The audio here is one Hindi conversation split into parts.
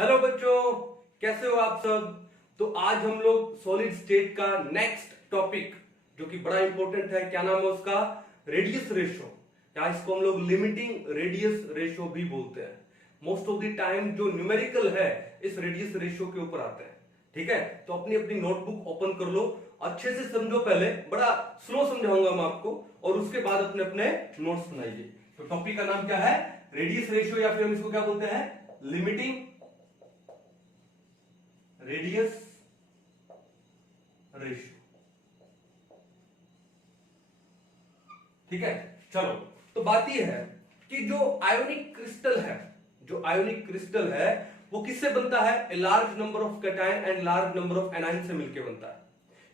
हेलो बच्चों, कैसे हो आप सब। तो आज हम लोग सॉलिड स्टेट का नेक्स्ट टॉपिक जो कि बड़ा इंपॉर्टेंट है, क्या नाम है उसका, रेडियस रेशो, या इसको हम लोग लिमिटिंग रेडियस रेशो भी बोलते हैं। मोस्ट ऑफ द टाइम जो न्यूमेरिकल है इस रेडियस रेशो के ऊपर आते हैं। ठीक है, तो अपनी अपनी नोटबुक ओपन कर लो, अच्छे से समझो। पहले बड़ा स्लो समझाऊंगा मैं आपको और उसके बाद अपने अपने नोट्स बनाइए। तो टॉपिक का नाम क्या है, रेडियस रेशो, या फिर हम इसको क्या बोलते हैं, लिमिटिंग रेडियस रेशियो। ठीक है, चलो। तो बात यह है कि जो आयोनिक क्रिस्टल है, वो किससे बनता है, a large number of cation and large number of anion से मिलकर बनता है।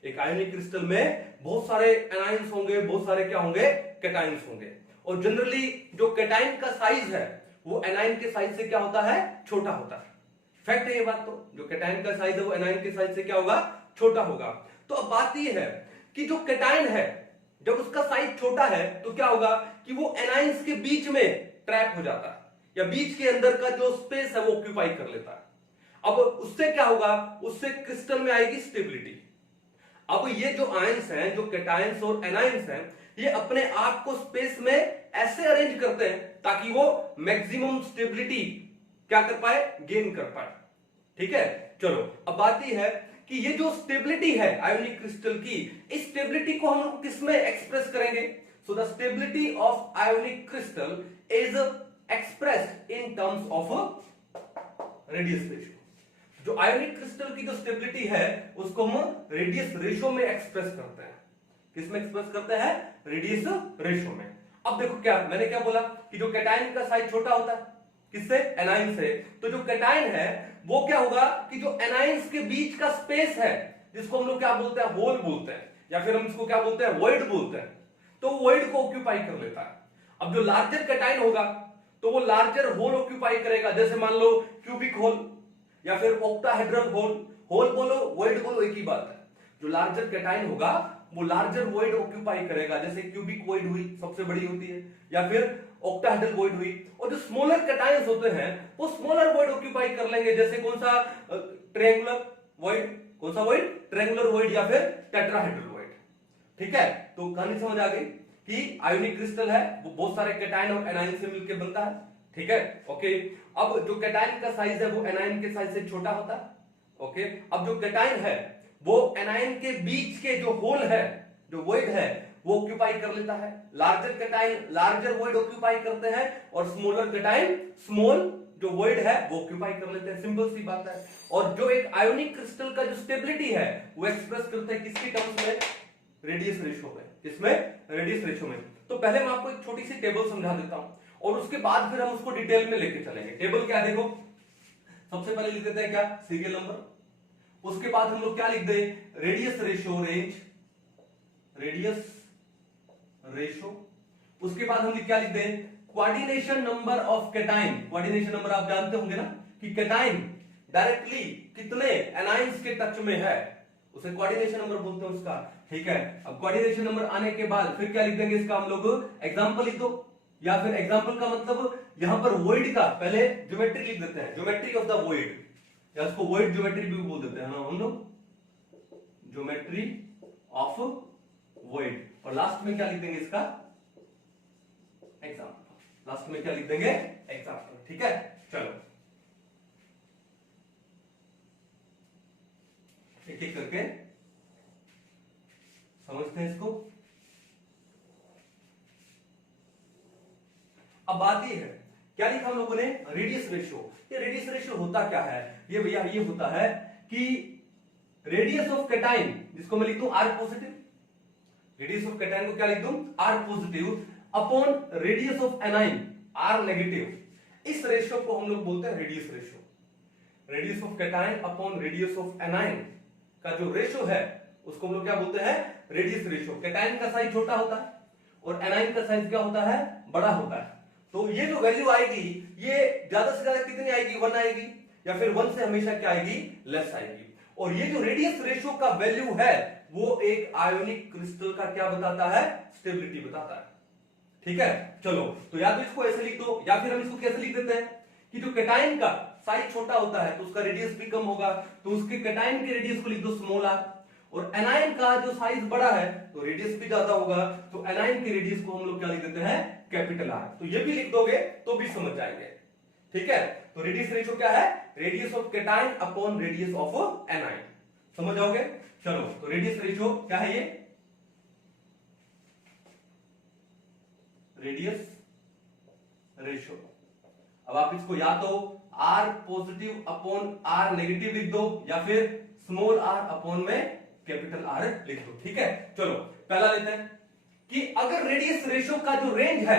एक आयोनिक क्रिस्टल में बहुत सारे एनायंस होंगे, बहुत सारे क्या होंगे, कैटायंस होंगे। और जनरली जो कैटायन का साइज है वो एनायन के साइज से क्या होता है, छोटा होता है। फैक्ट है ये बात। तो जो कैटायन का साइज है वो एनायन के साइज से क्या होगा, छोटा होगा। तो अब बात ये है कि जो कैटायन है जब उसका साइज छोटा है तो क्या होगा कि वो एनायंस के बीच में ट्रैप हो जाता है, या बीच के अंदर का जो स्पेस है वो ऑक्यूपाई कर लेता है। अब उससे क्या होगा, उससे क्रिस्टल में आएगी स्टेबिलिटी। अब ये जो आयंस हैं, जो कैटायंस और एनायंस हैं, ये अपने आप को स्पेस में ऐसे अरेंज करते हैं ताकि वो मैक्सिमम स्टेबिलिटी क्या कर पाए, गेन कर पाए। ठीक है, चलो। अब बात यह है कि ये जो स्टेबिलिटी है आयोनिक क्रिस्टल की, इस स्टेबिलिटी को हम लोग किसमें एक्सप्रेस करेंगे। So the stability of ionic crystal is expressed in terms of radius ratio. जो आयोनिक क्रिस्टल की जो स्टेबिलिटी है उसको हम रेडियस रेशियो में एक्सप्रेस करते हैं। किसमें एक्सप्रेस करते हैं, रेडियस रेशियो में। अब देखो क्या मैंने क्या बोला कि जो कैटायन का साइज छोटा होता है किससे, एनायन से। तो जो कैटायन है वो क्या होगा कि जो एनायंस के बीच का स्पेस है जिसको हम लोग क्या बोलते हैं, होल बोलते हैं, या फिर हम इसको क्या बोलते हैं, वॉइड बोलते हैं। तो वॉइड को ऑक्यूपाई कर लेता है। अब जो लार्जर कैटायन होगा तो वो लार्जर होल ऑक्यूपाई करेगा। जैसे मान लो क्यूबिक होल या फिर ऑक्टाहेड्रल होल। होल बोलो वॉइड बोलो एक ही बात है। जो लार्जर कैटायन होगा वो लार्जर वॉइड ऑक्यूपाई करेगा, जैसे क्यूबिक वॉइड हुई सबसे बड़ी होती है, या फिर ऑक्टाहेड्रल वॉइड हुई। और जो स्मॉलर कैटायंस होते हैं वो स्मॉलर वॉइड ऑक्यूपाई कर लेंगे, जैसे कौन सा, ट्रायंगुलर वॉइड, कौन सा वॉइड, ट्रायंगुलर वॉइड या फिर टेट्राहेड्रल वॉइड। ठीक है, तो कहानी समझ आ गई कि आयोनिक क्रिस्टल है वो बहुत सारे कैटायन और एनायन से मिलकर बनता है। ठीक है, ओके। अब जो कैटायन का साइज है वो एनायन के साइज से छोटा होता है। ओके, अब जो कैटायन है वो एनायन के बीच के जो होल है, जो वॉइड है, वो ऑक्यूपाई कर लेता है। Larger cation larger void occupy करते हैं और स्मॉलर कैटायन स्मॉल जो वॉइड है वो ऑक्यूपाई कर लेते हैं। सिंपल सी बात है। और जो एक आयोनिक क्रिस्टल का जो स्टेबिलिटी है वो एक्सप्रेस करते हैं किसकी टर्म्स में, रेडियस रेशियो में। किसमें, रेडियस रेशियो में। तो पहले मैं आपको एक छोटी सी टेबल समझा देता हूं और उसके बाद फिर हम उसको डिटेल में लेके चलेंगे। टेबल क्या है, देखो सबसे पहले लिख देते हैं क्या, सीरियल नंबर। उसके बाद हम लोग क्या लिख दें, radius ratio range, radius ratio. उसके बाद हम क्या लिख दें, coordination number of cation. Coordination number आप जानते होंगे ना कि कैटायन डायरेक्टली कितने एनायंस के टच में है, उसे कोऑर्डिनेशन नंबर बोलते हैं उसका। ठीक है, अब कोऑर्डिनेशन नंबर आने के बाद फिर क्या लिख देंगे इसका हम लोग, एग्जांपल लिख दो, या फिर एग्जांपल का मतलब यहां पर वॉइड का पहले ज्योमेट्री लिख देते हैं, ज्योमेट्री ऑफ द वॉइड, या उसको वॉइड ज्योमेट्री भी बोल देते हैं ना हम लोग, ज्योमेट्री ऑफ वॉइड। और लास्ट में क्या लिख देंगे इसका, एग्जांपल। लास्ट में क्या लिख देंगे, एग्जांपल। ठीक है, चलो एक एक करके समझते हैं इसको। अब बात ये है, क्या लिखा हम लोगों ने, रेडियस रेशियो। ये रेडियस रेशियो होता क्या है, ये भैया ये होता है कि रेडियस ऑफ कैटायन, जिसको मैं लिख दूं R positive, radius of cation को क्या लिख दूं, R positive, upon radius of anion R negative. इस रेशियो को हम लोग बोलते हैं radius ratio. Radius of cation upon radius of anion का जो रेशियो है उसको हम लोग क्या बोलते हैं, रेडियस रेशियो। कैटायन का साइज छोटा होता है और एनायन का साइज क्या होता है, बड़ा होता है। तो ये जो वैल्यू आएगी ये ज्यादा से ज्यादा कितनी आएगी, 1 आएगी, या फिर 1 से हमेशा क्या आएगी, लेस आएगी। और ये जो रेडियस रेशियो का वैल्यू है वो एक आयोनिक क्रिस्टल का क्या बताता है, स्टेबिलिटी बताता है। ठीक है, चलो तो या तो इसको ऐसे लिख दो, या फिर हम इसको कैसे लिख देते हैं कि जो कैटायन का साइज छोटा होता है तो उसका रेडियस भी कम होगा, तो उसके कैटायन के रेडियस को लिख दो स्मॉल आर। और एनायन का जो साइज बड़ा है तो रेडियस भी ज्यादा होगा, तो एनायन के रेडियस को हम लोग क्या लिख देते हैं, कैपिटल आर। तो ये भी लिख दोगे तो भी समझ जाएंगे, ठीक है। तो रेडियस रेशियो क्या है, radius of cation upon radius of anion, समझ जाओगे। चलो तो रेडियस रेशियो क्या है, ये रेडियस रेशियो। अब आप इसको या तो R positive upon R negative लिख दो या फिर स्मॉल आर अपॉन में कैपिटल आर लिख दो, ठीक है। चलो पहला लेते हैं कि अगर रेडियस रेशियो का जो रेंज है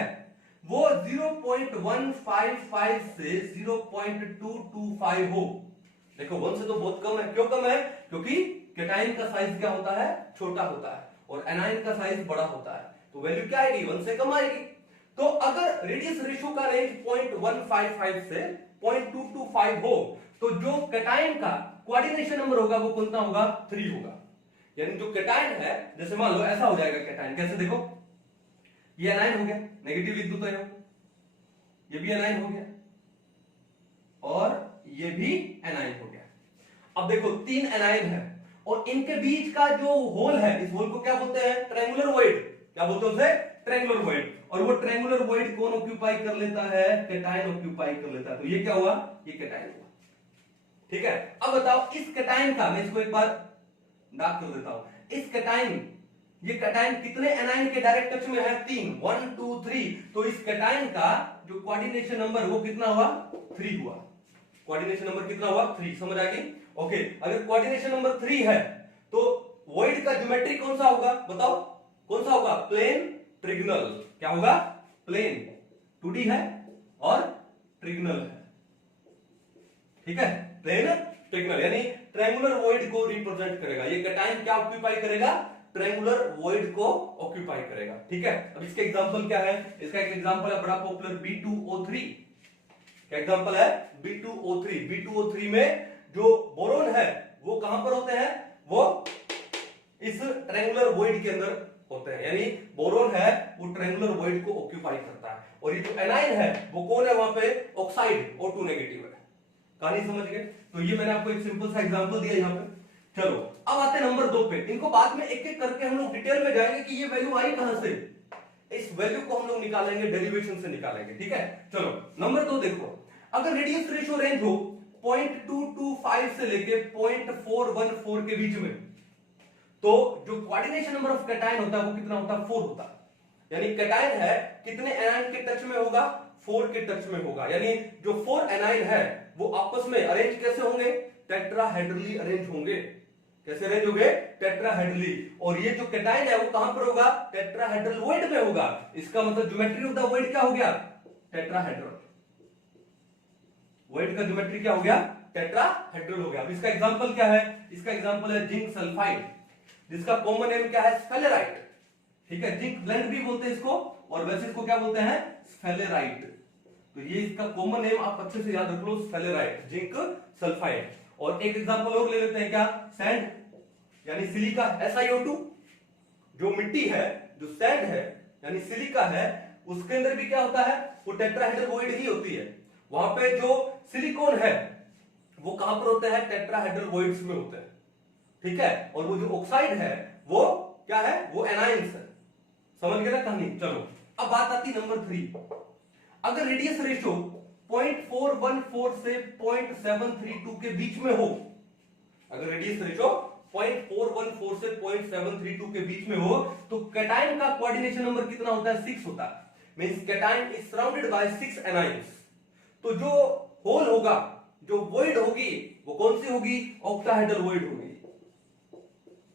वो 0.155 से 0.225 हो। देखो 1 से तो बहुत कम है, क्यों कम है, क्योंकि कैटायन का साइज क्या होता है, छोटा होता है, और एनायन का साइज बड़ा होता है, तो वैल्यू क्या आएगी, 1 से कम आएगी। तो अगर रेडियस रेशियो का रेंज 0.155 से 0.225 हो तो जो कैटायन का कोऑर्डिनेशन नंबर होगा वो कितना होगा, 3 होगा। यानी जो कैटायन है, जैसे मान लो ऐसा हो जाएगा कैटायन, कैसे देखो, ये एनायन हो गया, नेगेटिव लिख दो तो ये भी एनायन हो गया और ये भी एनायन हो गया। अब देखो 3 एनायन है और इनके बीच का जो होल है, इस होल को क्या बोलते हैं, ट्रायंगुलर वॉइड। क्या बोलते हैं उसे, ट्रायंगुलर वॉइड। और वो ट्रायंगुलर वॉइड कौन ऑक्यूपाई कर लेता है, कैटायन ऑक्यूपाई कर लेता है। तो ये क्या हुआ, ये कैटायन हुआ, ठीक है। अब बताओ इस कैटायन का, मैं इसको एक बार डार्क कर देता हूं, इस कैटायन, ये कैटायन कितने एनायन के डायरेक्ट टच में है, 3, 1 2 3। तो इस कैटायन का जो कोऑर्डिनेशन नंबर वो कितना हुआ, 3 हुआ। कोऑर्डिनेशन नंबर कितना हुआ, 3, समझ आ गई। ओके, अगर कोऑर्डिनेशन नंबर 3 है तो वॉइड का ज्योमेट्री कौन सा होगा, बताओ कौन सा होगा, प्लेन ट्रिगनल। क्या होगा, प्लेन, 2D है और ट्रिगनल है, ठीक है, प्लेन ट्रिगनल, यानी ट्रायंगुलर वॉइड को रिप्रेजेंट करेगा। ये कैटायन क्या ऑक्यूपाई करेगा, ट्रायंगुलर वॉइड को ऑक्यूपाई करेगा, ठीक है। अब इसके एग्जांपल क्या है, इसका एक एग्जांपल है बड़ा पॉपुलर B2O3। क्या एग्जांपल है, B2O3। B2O3 में जो बोरोन है वो कहां पर होते हैं, वो इस ट्रायंगुलर वॉइड के अंदर होते हैं, यानी बोरोन है वो ट्रायंगुलर वॉइड को ऑक्यूपाई करता है। और ये जो एनायन है वो कौन है, वहां पे ऑक्साइड, O2 नेगेटिव है। कहानी समझ गए। तो ये मैंने आपको एक सिंपल सा एग्जांपल दिया यहां पे। चलो अब आते हैं नंबर 2 पे। इनको बाद में एक एक करके हम लोग डिटेल में जाएंगे कि ये वैल्यू आई कहां से, इस वैल्यू को हम लोग निकालेंगे, डेरिवेशन से निकालेंगे, ठीक है। चलो नंबर 2 देखो, अगर रेडियस रेशियो रेंज हो 0.225 से लेके 0.414 के बीच में, तो जो कोऑर्डिनेशन नंबर ऑफ कैटायन होता है वो कितना होता है, 4 होता है। यानी कैटायन है कितने एनायन के टच में होगा, 4 के टच में होगा। यानी जो 4 एनायन है वो आपस में अरेंज कैसे होंगे, टेट्राहेड्रली अरेंज होंगे। कैसे अरेंज होंगे, टेट्राहेड्रली। और ये जो कैटायन है वो कहां पर होगा, टेट्राहेड्रल वॉइड में होगा। इसका मतलब ज्योमेट्री ऑफ द वॉइड क्या हो गया, टेट्राहेड्रल। वॉइड का ज्योमेट्री क्या हो गया, टेट्राहेड्रल हो गया। अब इसका एग्जांपल क्या है, इसका एग्जांपल है जिंक सल्फाइड, जिसका कॉमन नेम क्या है, स्फेलेराइट, ठीक है। जिंक ब्लेंड भी बोलते हैं इसको, और वैसे इसको क्या बोलते हैं, स्फेलेराइट। तो ये इसका कॉमन नेम आप अच्छे से याद रख लो, स्फेलेराइट, जिंक सल्फाइड। और एक एग्जांपल और ले लेते हैं, क्या, सैंड, यानी सिलिका, SiO2। जो मिट्टी है, जो सैंड है यानी सिलिका है, उसके अंदर भी क्या होता है, वो टेट्राहेड्रल वॉइड ही होती है। वहां पे जो सिलिकॉन है वो कहां पर होते हैं, टेट्राहेड्रल वॉइड्स में होते हैं, ठीक है। और वो जो ऑक्साइड है वो क्या है, वो एनायंस है। समझ गए ना कहानी। चलो अब बात आती नंबर 3। अगर रेडियस रेशियो 0.414 से 0.732 के बीच में हो, अगर रेडियस रेशियो 0.414 से 0.732 के बीच में हो तो कैटायन का कोऑर्डिनेशन नंबर कितना होता है, 6 होता है। Means cation is surrounded by 6 anions. तो जो होल होगा, जो वॉइड होगी वो कौन सी होगी, ऑक्टाहेड्रल वॉइड होगी।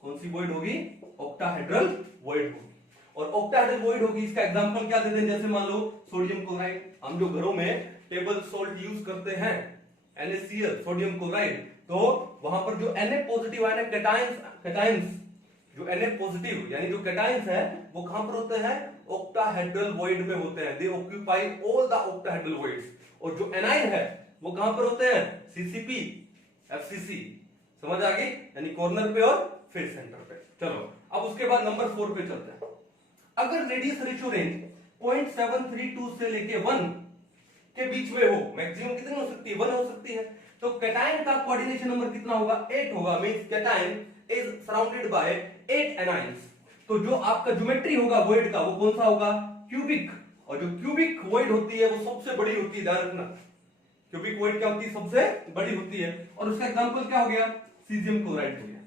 कौन सी वॉइड होगी, ऑक्टाहेड्रल वॉइड होगी। और ऑक्टाहेड्रल वॉइड होगी, इसका एग्जांपल क्या देते हैं, जैसे मान लो सोडियम क्लोराइड। हम जो घरों में टेबल सॉल्ट यूज करते हैं, NaCl, सोडियम क्लोराइड, तो वहां पर जो Na पॉजिटिव आयन कैटायंस, जो Na पॉजिटिव यानी जो कैटायंस है वो कहां पर होते हैं, ऑक्टाहेड्रल वॉइड में होते हैं। दे occupy all the octahedral voids. और जो एनाइन है वो कहां पर होते हैं, CCP, FCC। समझ आ गई, यानी कॉर्नर पे और फिर सेंटर पे। चलो अब उसके बाद नंबर 4 पे चलते हैं। अगर रेडियस रेशियो रेंज 0.732 से लेके 1, के बीच में हो, मैक्सिमम कितनी हो सकती है, 1 हो सकती है। तो कैटायन का कोऑर्डिनेशन नंबर कितना होगा, 8 होगा, means cation is surrounded by 8 anions. तो जो आपका ज्योमेट्री होगा वॉइड का वो कौन सा होगा, क्यूबिक। और जो क्यूबिक वॉइड होती है वो सबसे बड़ी होती है, ध्यान रखना। क्यूबिक वॉइड क्या होती है, सबसे बड़ी होती है। और उसका एग्जांपल क्या हो गया, सीजियम क्लोराइड हो गया।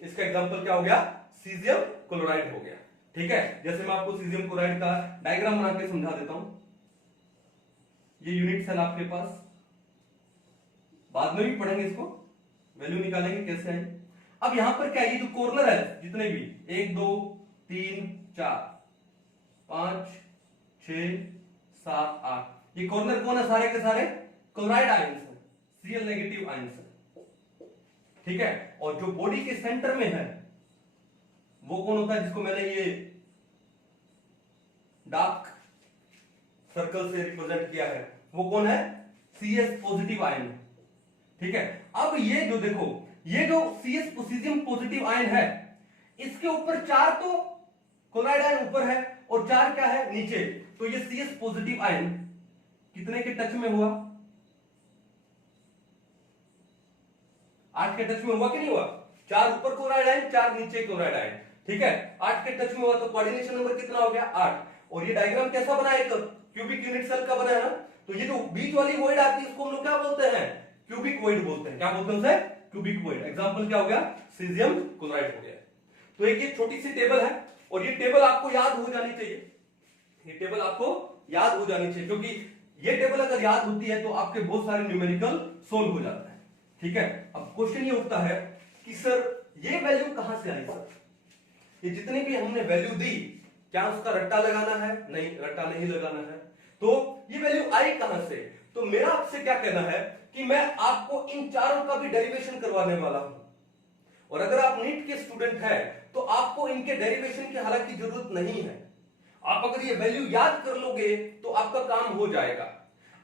इसका एग्जांपल क्या हो गया, सीजियम क्लोराइड हो गया। ठीक है, जैसे मैं आपको सीजियम क्लोराइड का डायग्राम बना के समझा देता हूं। ये यूनिट सेल आपके पास, बाद में भी पढ़ेंगे इसको, वैल्यू निकालेंगे कैसे है। अब यहां पर क्या है, ये जो कॉर्नर है जितने भी 1 2 3 4 5 6 7 8, ये कॉर्नर कौन है, सारे के सारे क्लोराइड आयंस है, Cl नेगेटिव आयंस है। ठीक है, और जो बॉडी के सेंटर में है वो कौन होता है, जिसको मैंने ये डार्क सर्कल से रिप्रेजेंट किया है, वो कौन है, Cs पॉजिटिव आयन है। ठीक है, अब ये जो देखो, ये जो Cs पोटेशियम पॉजिटिव आयन है, इसके ऊपर 4 तो क्लोराइड आयन ऊपर है और 4 क्या है, नीचे। तो ये Cs पॉजिटिव आयन कितने के टच में हुआ, 8 के टच में हुआ कि नहीं हुआ, 4 ऊपर क्लोराइड आयन, 4 नीचे क्लोराइड आयन। ठीक है, 8 के टच में हुआ, तो कोऑर्डिनेशन नंबर कितना हो गया, 8। और ये डायग्राम कैसा बना है, क्यूबिक यूनिट सेल का बना है ना। तो ये जो बीच वाली वॉइड आती है उसको हम लोग क्या बोलते हैं, क्यूबिक वॉइड बोलते हैं। क्या बोलते हैं उसे, क्यूबिक वॉइड। एग्जांपल क्या हो गया, सीजियम क्लोराइड हो गया। तो एक ये छोटी सी टेबल है, और ये टेबल आपको याद हो जानी चाहिए, ये टेबल आपको याद हो जानी चाहिए, क्योंकि ये टेबल अगर याद होती है तो आपके बहुत सारे न्यूमेरिकल सोल्व हो जाता है। ठीक है, अब क्वेश्चन ये उठता है कि सर ये वैल्यू कहां से आई, सर ये जितनी भी हमने वैल्यू दी, क्या उसका रट्टा लगाना है, नहीं रट्टा नहीं लगाना है, तो ये वैल्यू आई कहां से। तो मेरा आपसे क्या कहना है कि मैं आपको इन चारों का भी डेरिवेशन करवाने वाला हूं। और अगर आप नीट के स्टूडेंट हैं तो आपको इनके डेरिवेशन की हालांकि जरूरत नहीं है, आप अगर ये वैल्यू याद कर लोगे तो आपका काम हो जाएगा।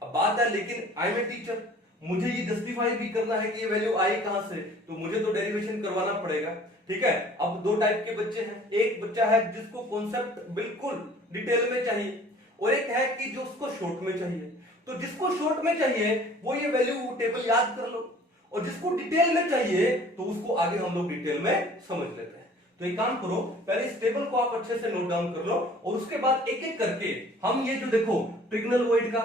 अब बात है, लेकिन आई एम ए टीचर, मुझे ये जस्टिफाई भी करना है कि ये वैल्यू आई कहां से, तो मुझे तो डेरिवेशन करवाना पड़ेगा। ठीक है, अब 2 टाइप के बच्चे हैं, एक बच्चा है जिसको कॉन्सेप्ट बिल्कुल डिटेल में चाहिए, और एक है कि जो उसको शॉर्ट में चाहिए। तो जिसको शॉर्ट में चाहिए वो ये वैल्यू टेबल याद कर लो, और जिसको डिटेल में चाहिए तो उसको आगे हम लोग डिटेल में समझ लेते हैं। तो एक काम करो, पहले इस टेबल को आप अच्छे से नोट डाउन कर लो, और उसके बाद एक एक करके हम ये जो देखो ट्रिगोनल वॉइड का,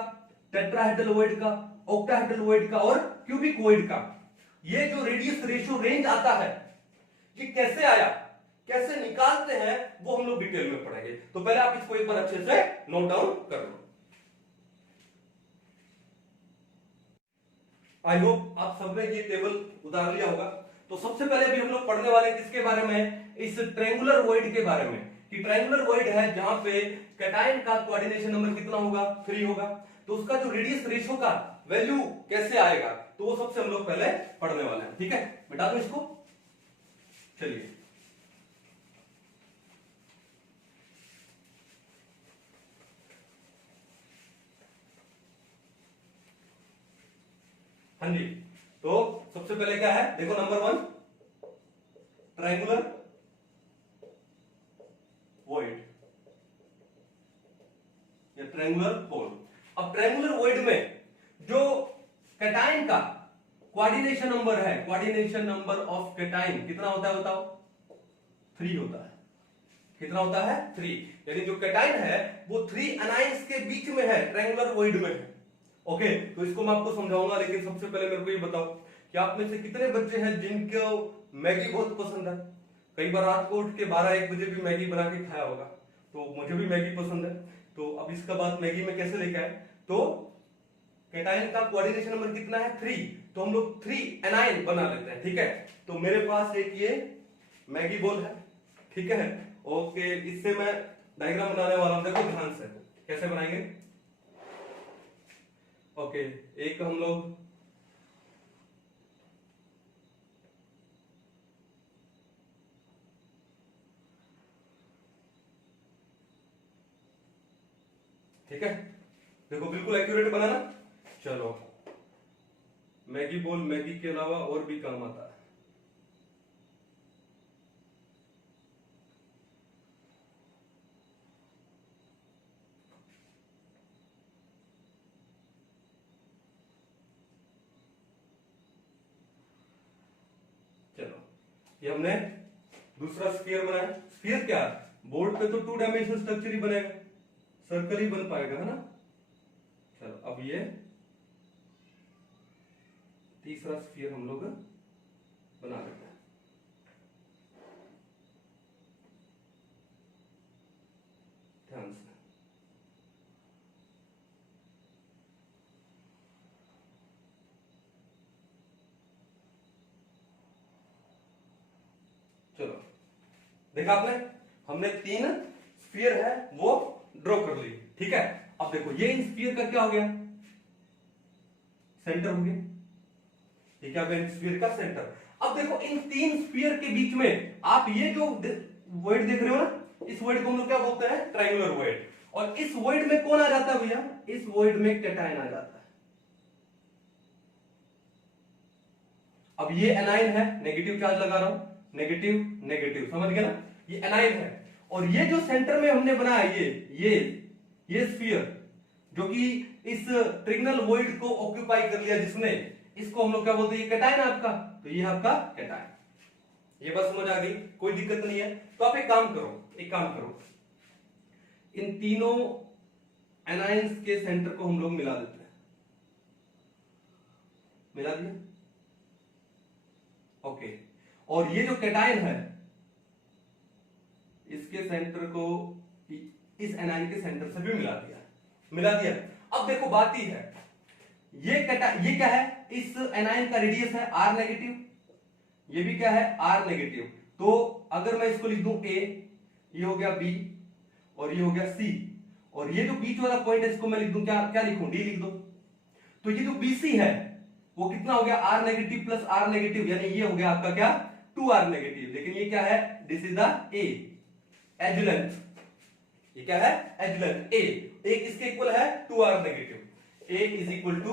टेट्राहेड्रल वॉइड का, ऑक्टाहेड्रल वॉइड का और क्यूबिक वॉइड का, ये जो रेडियस रेशियो रेंज आता है ये कैसे आया, कैसे निकालते हैं, वो हम लोग डिटेल में पढ़ेंगे। तो पहले आप इसको एक बार अच्छे से नोट डाउन कर लो। आई होप आप सबने ये टेबल उतार लिया होगा। तो सबसे पहले भी हम लोग पढ़ने वाले किसके बारे में, इस ट्रायंगुलर वॉइड के बारे में, कि ट्रायंगुलर वॉइड है जहां पे कैटायन का कोऑर्डिनेशन नंबर कितना होगा, 3 होगा। तो उसका जो रेडियस रेशियो का वैल्यू कैसे आएगा, तो वो सबसे हम लोग पहले पढ़ने वाले हैं। ठीक है, बता दो इसको, चलिए। हाँ जी, तो सबसे पहले क्या है, देखो नंबर 1 ट्रायंगुलर वॉइड या ट्रायंगुलर होल। अब ट्रायंगुलर वॉइड में जो कैटायन का कोऑर्डिनेशन नंबर है, कोऑर्डिनेशन नंबर ऑफ कैटायन कितना होता है बताओ, 3 होता है। कितना होता है, 3। यानी जो कैटायन है वो 3 एनायंस के बीच में है, ट्रायंगुलर वॉइड में है। ओके, तो इसको मैं आपको समझाऊंगा, लेकिन सबसे पहले मेरे को ये बताओ कि आप में से कितने बच्चे हैं जिनको मैगी बहुत पसंद है। कई बार रात को उठ के 12-1 बजे भी मैगी बना के खाया होगा, तो मुझे भी मैगी पसंद है। तो अब इसका बात मैगी में कैसे लेके आए, तो कैटायन का कोऑर्डिनेशन नंबर कितना है, 3, तो हम लोग 3 एनायन बना लेते हैं। ठीक है, तो मेरे पास एक ये मैगी बॉल है, ठीक है। ओके, इससे मैं डायग्राम बनाने वाला हूं, देखो ध्यान से कैसे बनाएंगे। ओके, एक हम लोग ठीक है, देखो बिल्कुल एक्यूरेट बनाना। चलो, मैगी बोल मैगी के अलावा और भी काम आता है। ये हमने दूसरा स्फीयर बनाया। स्फीयर क्या, बोर्ड पे तो 2 डायमेंशनल स्ट्रक्चर ही बनेगा, सर्कल ही बन पाएगा, है ना। चलो अब ये तीसरा स्फीयर हम लोग बना लेते हैं। ध्यान से, चलो देखा आपने, हमने 3 स्फीयर है वो ड्रॉ कर ली, ठीक है। अब देखो ये इन स्फीयर का क्या हो गया, सेंटर हो गया, ये क्या हो गया, स्फीयर का सेंटर। अब देखो इन 3 स्फीयर के बीच में आप ये जो वॉइड देख रहे हो ना, इस वॉइड को हम लोग क्या बोलते हैं, ट्रायंगुलर वॉइड। और इस वॉइड में कौन आ जाता है भैया, इस वॉइड में कैटायन आ जाता है। अब ये एनाइन है, नेगेटिव चार्ज लगा रहा हूं, नेगेटिव नेगेटिव, समझ गए ना, ये एनाइन है। और ये जो सेंटर में हमने बनाया ये स्फीयर जो कि इस ट्रिगनल वॉइड को ऑक्यूपाई कर लिया जिसने, इसको हम लोग क्या बोलते हैं, ये कैटायन है आपका, तो ये आपका कैटायन। ये बात समझ आ गई, कोई दिक्कत नहीं है। तो आप एक काम करो, इन तीनों एनाइंस के सेंटर को हम लोग मिला देते हैं। मिला दिया, ओके। और ये जो कैटायन है इसके सेंटर को इस एनायन के सेंटर से भी मिला दिया। अब देखो बात ही है, ये क्या है, इस एनायन का रेडियस है R नेगेटिव, ये भी क्या है, R नेगेटिव। तो अगर मैं इसको लिख दूं A, ये हो गया B और ये हो गया C, और ये जो बीच वाला पॉइंट है इसको मैं लिख दूं, क्या लिखूं, D लिख दो। तो ये जो BC है वो कितना हो गया, R negative plus R negative, यानी ये हो गया आपका क्या, 2R नेगेटिव। लेकिन ये क्या है, this is the A, edge length, ये क्या है, एज लेंथ A, एक इसके इक्वल है 2R negative, A is equal to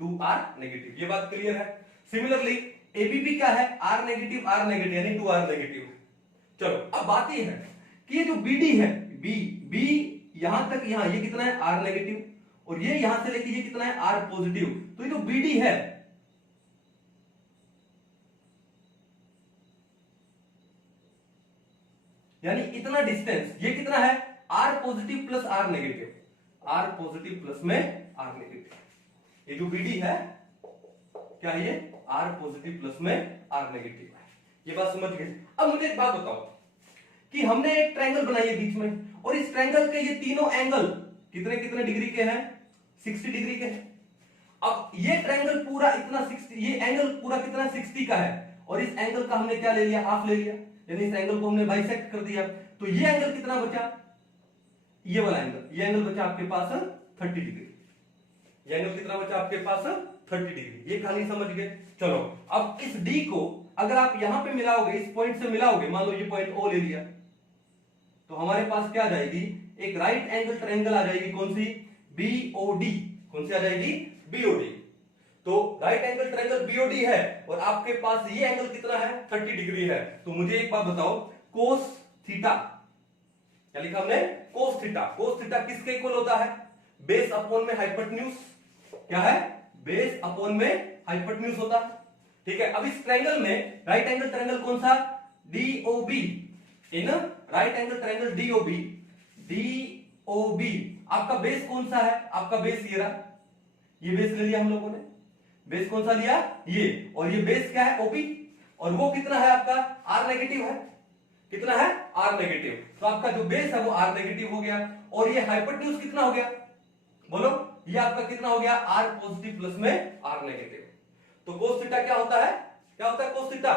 2R negative. ये बात क्लियर है। सिमिलरली ABB क्या है, R नेगेटिव यानी 2R नेगेटिव। चलो अब बात ये है कि ये जो BD है, B यहां तक, यहां ये कितना है, R नेगेटिव, और ये यहां से लेके ये कितना है, R पॉजिटिव। तो ये जो BD है यानी इतना डिस्टेंस, ये कितना है, R positive plus R negative, R positive plus में R नेगेटिव। ये जो BD है क्या है, ये R पॉजिटिव प्लस में R नेगेटिव है। ये बात समझ गए। अब मुझे एक बात बताओ कि हमने एक ट्रायंगल बनाई है बीच में, और इस ट्रायंगल के ये तीनों एंगल कितने कितने डिग्री के हैं, 60 डिग्री के हैं। अब ये ट्रायंगल पूरा इतना 60, ये एंगल पूरा कितना 60 का है, और इस एंगल का हमने क्या ले लिया, हाफ ले लिया, यानी इस एंगल को हमने बाइसेक्ट कर दिया। तो ये एंगल कितना बचा, ये वाला एंगल, ये एंगल बचा आपके पास 30 डिग्री। ये एंगल कितना बचा आपके पास, 30 डिग्री। ये कहानी समझ गए। चलो अब इस D को अगर आप यहां पे मिलाओगे, इस पॉइंट से मिलाओगे, मान लो ये पॉइंट O ले लिया, तो हमारे पास क्या आ जाएगी, एक राइट एंगल ट्रायंगल आ जाएगी, कौन सी, BOD। कौन सी आ जाएगी, BOD। तो राइट एंगल ट्रायंगल BOD है, और आपके पास ये एंगल कितना है, 30 डिग्री है। तो मुझे एक बात बताओ, कोस थीटा, क्या लिखा हमने, कोस थीटा। कोस थीटा किसके इक्वल होता है, बेस अपॉन में हाइपोटेन्यूज। क्या है, बेस अपॉन में हाइपोटेन्यूज होता है, ठीक है। अब इस ट्रायंगल में राइट एंगल ट्रायंगल कौन सा, DOB, in right angle triangle DOB आपका बेस कौन सा है, आपका बेस ये रहा, ये बेस ले लिया हम लोगों ने। बेस कौन सा लिया, ये, और ये बेस क्या है, OP, और वो कितना है आपका, R नेगेटिव है, कितना है, R नेगेटिव। तो आपका जो बेस है वो R नेगेटिव हो गया, और ये हाइपोटेन्यूज कितना हो गया, बोलो, ये आपका कितना हो गया, R पॉजिटिव प्लस में R नेगेटिव। तो कोस थीटा क्या होता है, कोस थीटा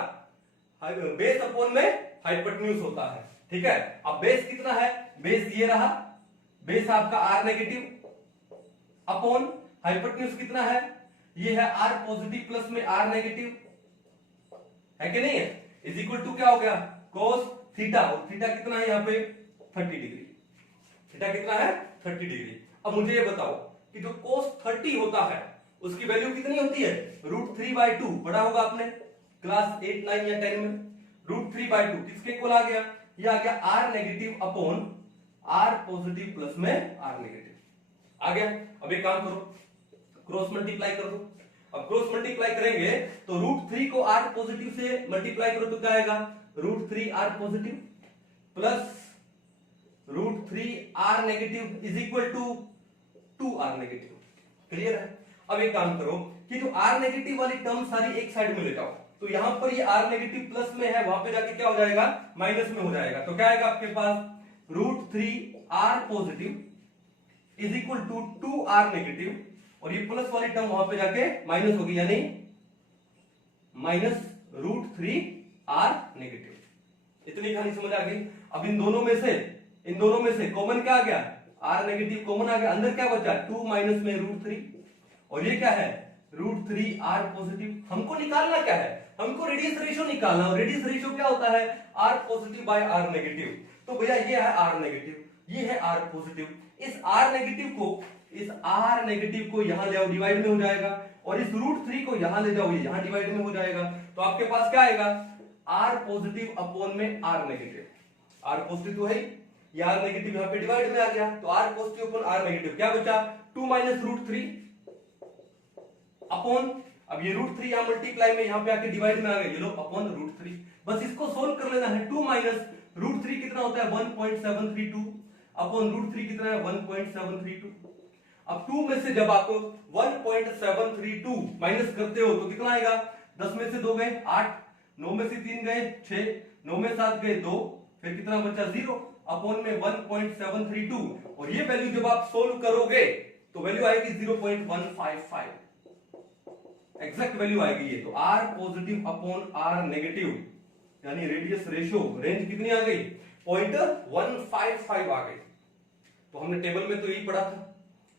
बेस अपॉन में हाइपोटेन्यूज होता है, ठीक है। अब बेस कितना है, बेस ये रहा, बेस आपका R नेगेटिव अपॉन हाइपोटेन्यूज कितना है, ये है R पॉजिटिव प्लस में R नेगेटिव, है कि नहीं है, इज इक्वल टू क्या हो गया, कोस थीटा। और थीटा कितना है यहाँ पे, 30 डिग्री। थीटा कितना है, 30 डिग्री। अब मुझे ये बताओ कि जो कोस 30 होता है उसकी वैल्यू कितनी होती है, √3/2। पढ़ा होगा आपने क्लास 8, 9 या 10 में। √3/2 किसके इक्वल आ गया, ये आ गया R negative upon R positive plus में R नेगेटिव आ गया। अब एक काम करो, क्रॉस मल्टीप्लाई कर दो। अब क्रॉस मल्टीप्लाई करेंगे तो √3 को r पॉजिटिव से मल्टीप्लाई करो तो क्या आएगा, √3r positive plus √3r negative is equal to 2r negative. Clear है? अब एक काम करो कि जो r नेगेटिव वाली टर्म सारी एक साइड में लेके आओ, तो यहां पर ये r नेगेटिव प्लस में है, वहां पे जाके क्या हो जाएगा, माइनस में हो जाएगा। तो क्या आएगा आपके पास, √3r positive is equal to 2r negative, और ये प्लस वाली टर्म वहां पे जाके माइनस होगी, यानी माइनस √3r नेगेटिव। इतनी कहानी समझ आ गई। अब इन दोनों में से कॉमन क्या आ गया, r नेगेटिव कॉमन आ गया, अंदर क्या बचा, 2 माइनस में √3, और ये क्या है, √3r पॉजिटिव। हमको निकालना क्या है, हमको रेडियस रेशियो निकालना, और रेडियस रेशियो क्या होता है, r positive by r negative. तो भैया ये है r नेगेटिव, ये है r पॉजिटिव, इस r नेगेटिव को यहां ले आओ, डिवाइड में हो जाएगा, और इस √3 को यहां ले जाओ, ये यहां डिवाइड में हो जाएगा। तो आपके पास क्या आएगा, r पॉजिटिव अपॉन में r नेगेटिव। r पॉजिटिव तो है, ये r नेगेटिव यहां पे डिवाइड में आ गया, तो r positive upon r negative क्या बचा, 2 माइनस √3 अपॉन, अब ये √3 यहां मल्टीप्लाई में यहां पे आके डिवाइड में आ गया, ये लो अपॉन √3। बस इसको सोल्व कर लेना है। 2 माइनस √3 कितना होता है, 1.732 अपॉन √3 कितना है, 1.732। अब 2 में से जब आप 1.732 माइनस करते हो तो कितना आएगा, 10 में से 2 गए 8, 9 में से 3 गए 6, 9 में 7 गए 2, फिर कितना बचा 0 अपॉन में 1.732, और ये वैल्यू जब आप सोल्व करोगे तो वैल्यू आएगी 0.155, एग्जैक्ट वैल्यू आएगी ये। तो r positive upon r negative, यानी रेडियस रेशियो रेंज कितनी आ गई, 0.155 आ गई। तो हमने टेबल में तो यही पढ़ा था,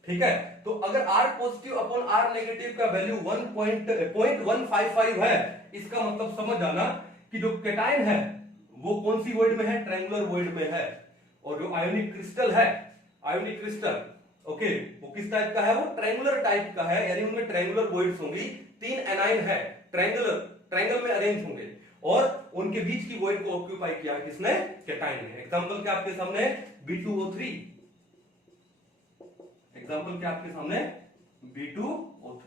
ठीक है। तो अगर r positive upon r negative का वैल्यू 1.155 है, इसका मतलब समझ आना कि जो कैटायन है वो कौन सी वॉइड में है, ट्रायंगुलर वॉइड में है, और जो आयोनिक क्रिस्टल है, आयोनिक क्रिस्टल ओके, वो किस टाइप का है, वो ट्रायंगुलर टाइप का है, यानी उनमें ट्रायंगुलर वॉइड्स होंगी, 3 एनाइन है, ट्रायंगल में अरेंज होंगे, और उनके बीच की वॉइड को ऑक्यूपाई किया है किसने, कैटायन ने। एग्जांपल क्या आपके सामने, B2O3, एग्जांपल क्या आपके सामने, B2O3।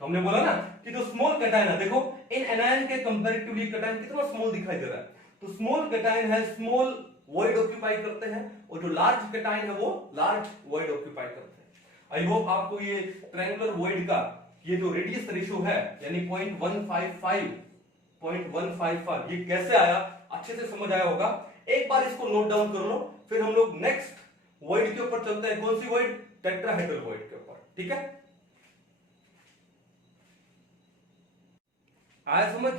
तो हमने बोला ना कि जो स्मॉल कैटायन है, देखो इन एनायन के कंपैरेटिवली कैटायन कितना स्मॉल दिखाई दे रहा है, तो स्मॉल कैटायन है, स्मॉल वॉइड ऑक्यूपाई करते हैं, और जो लार्ज कैटायन है वो लार्ज वॉइड ऑक्यूपाई करते हैं। आई होप आपको ये ट्रायंगुलर वॉइड का ये जो रेडियस रेशियो है, यानी 0.155 ये कैसे आया, अच्छे से समझ आया होगा। एक बार इसको नोट डाउन कर लो, फिर हम लोग नेक्स्ट वॉइड के ऊपर चलते हैं। कौन सी वॉइड, टेट्राहेड्रल वॉइड के ऊपर, ठीक है। आया समझ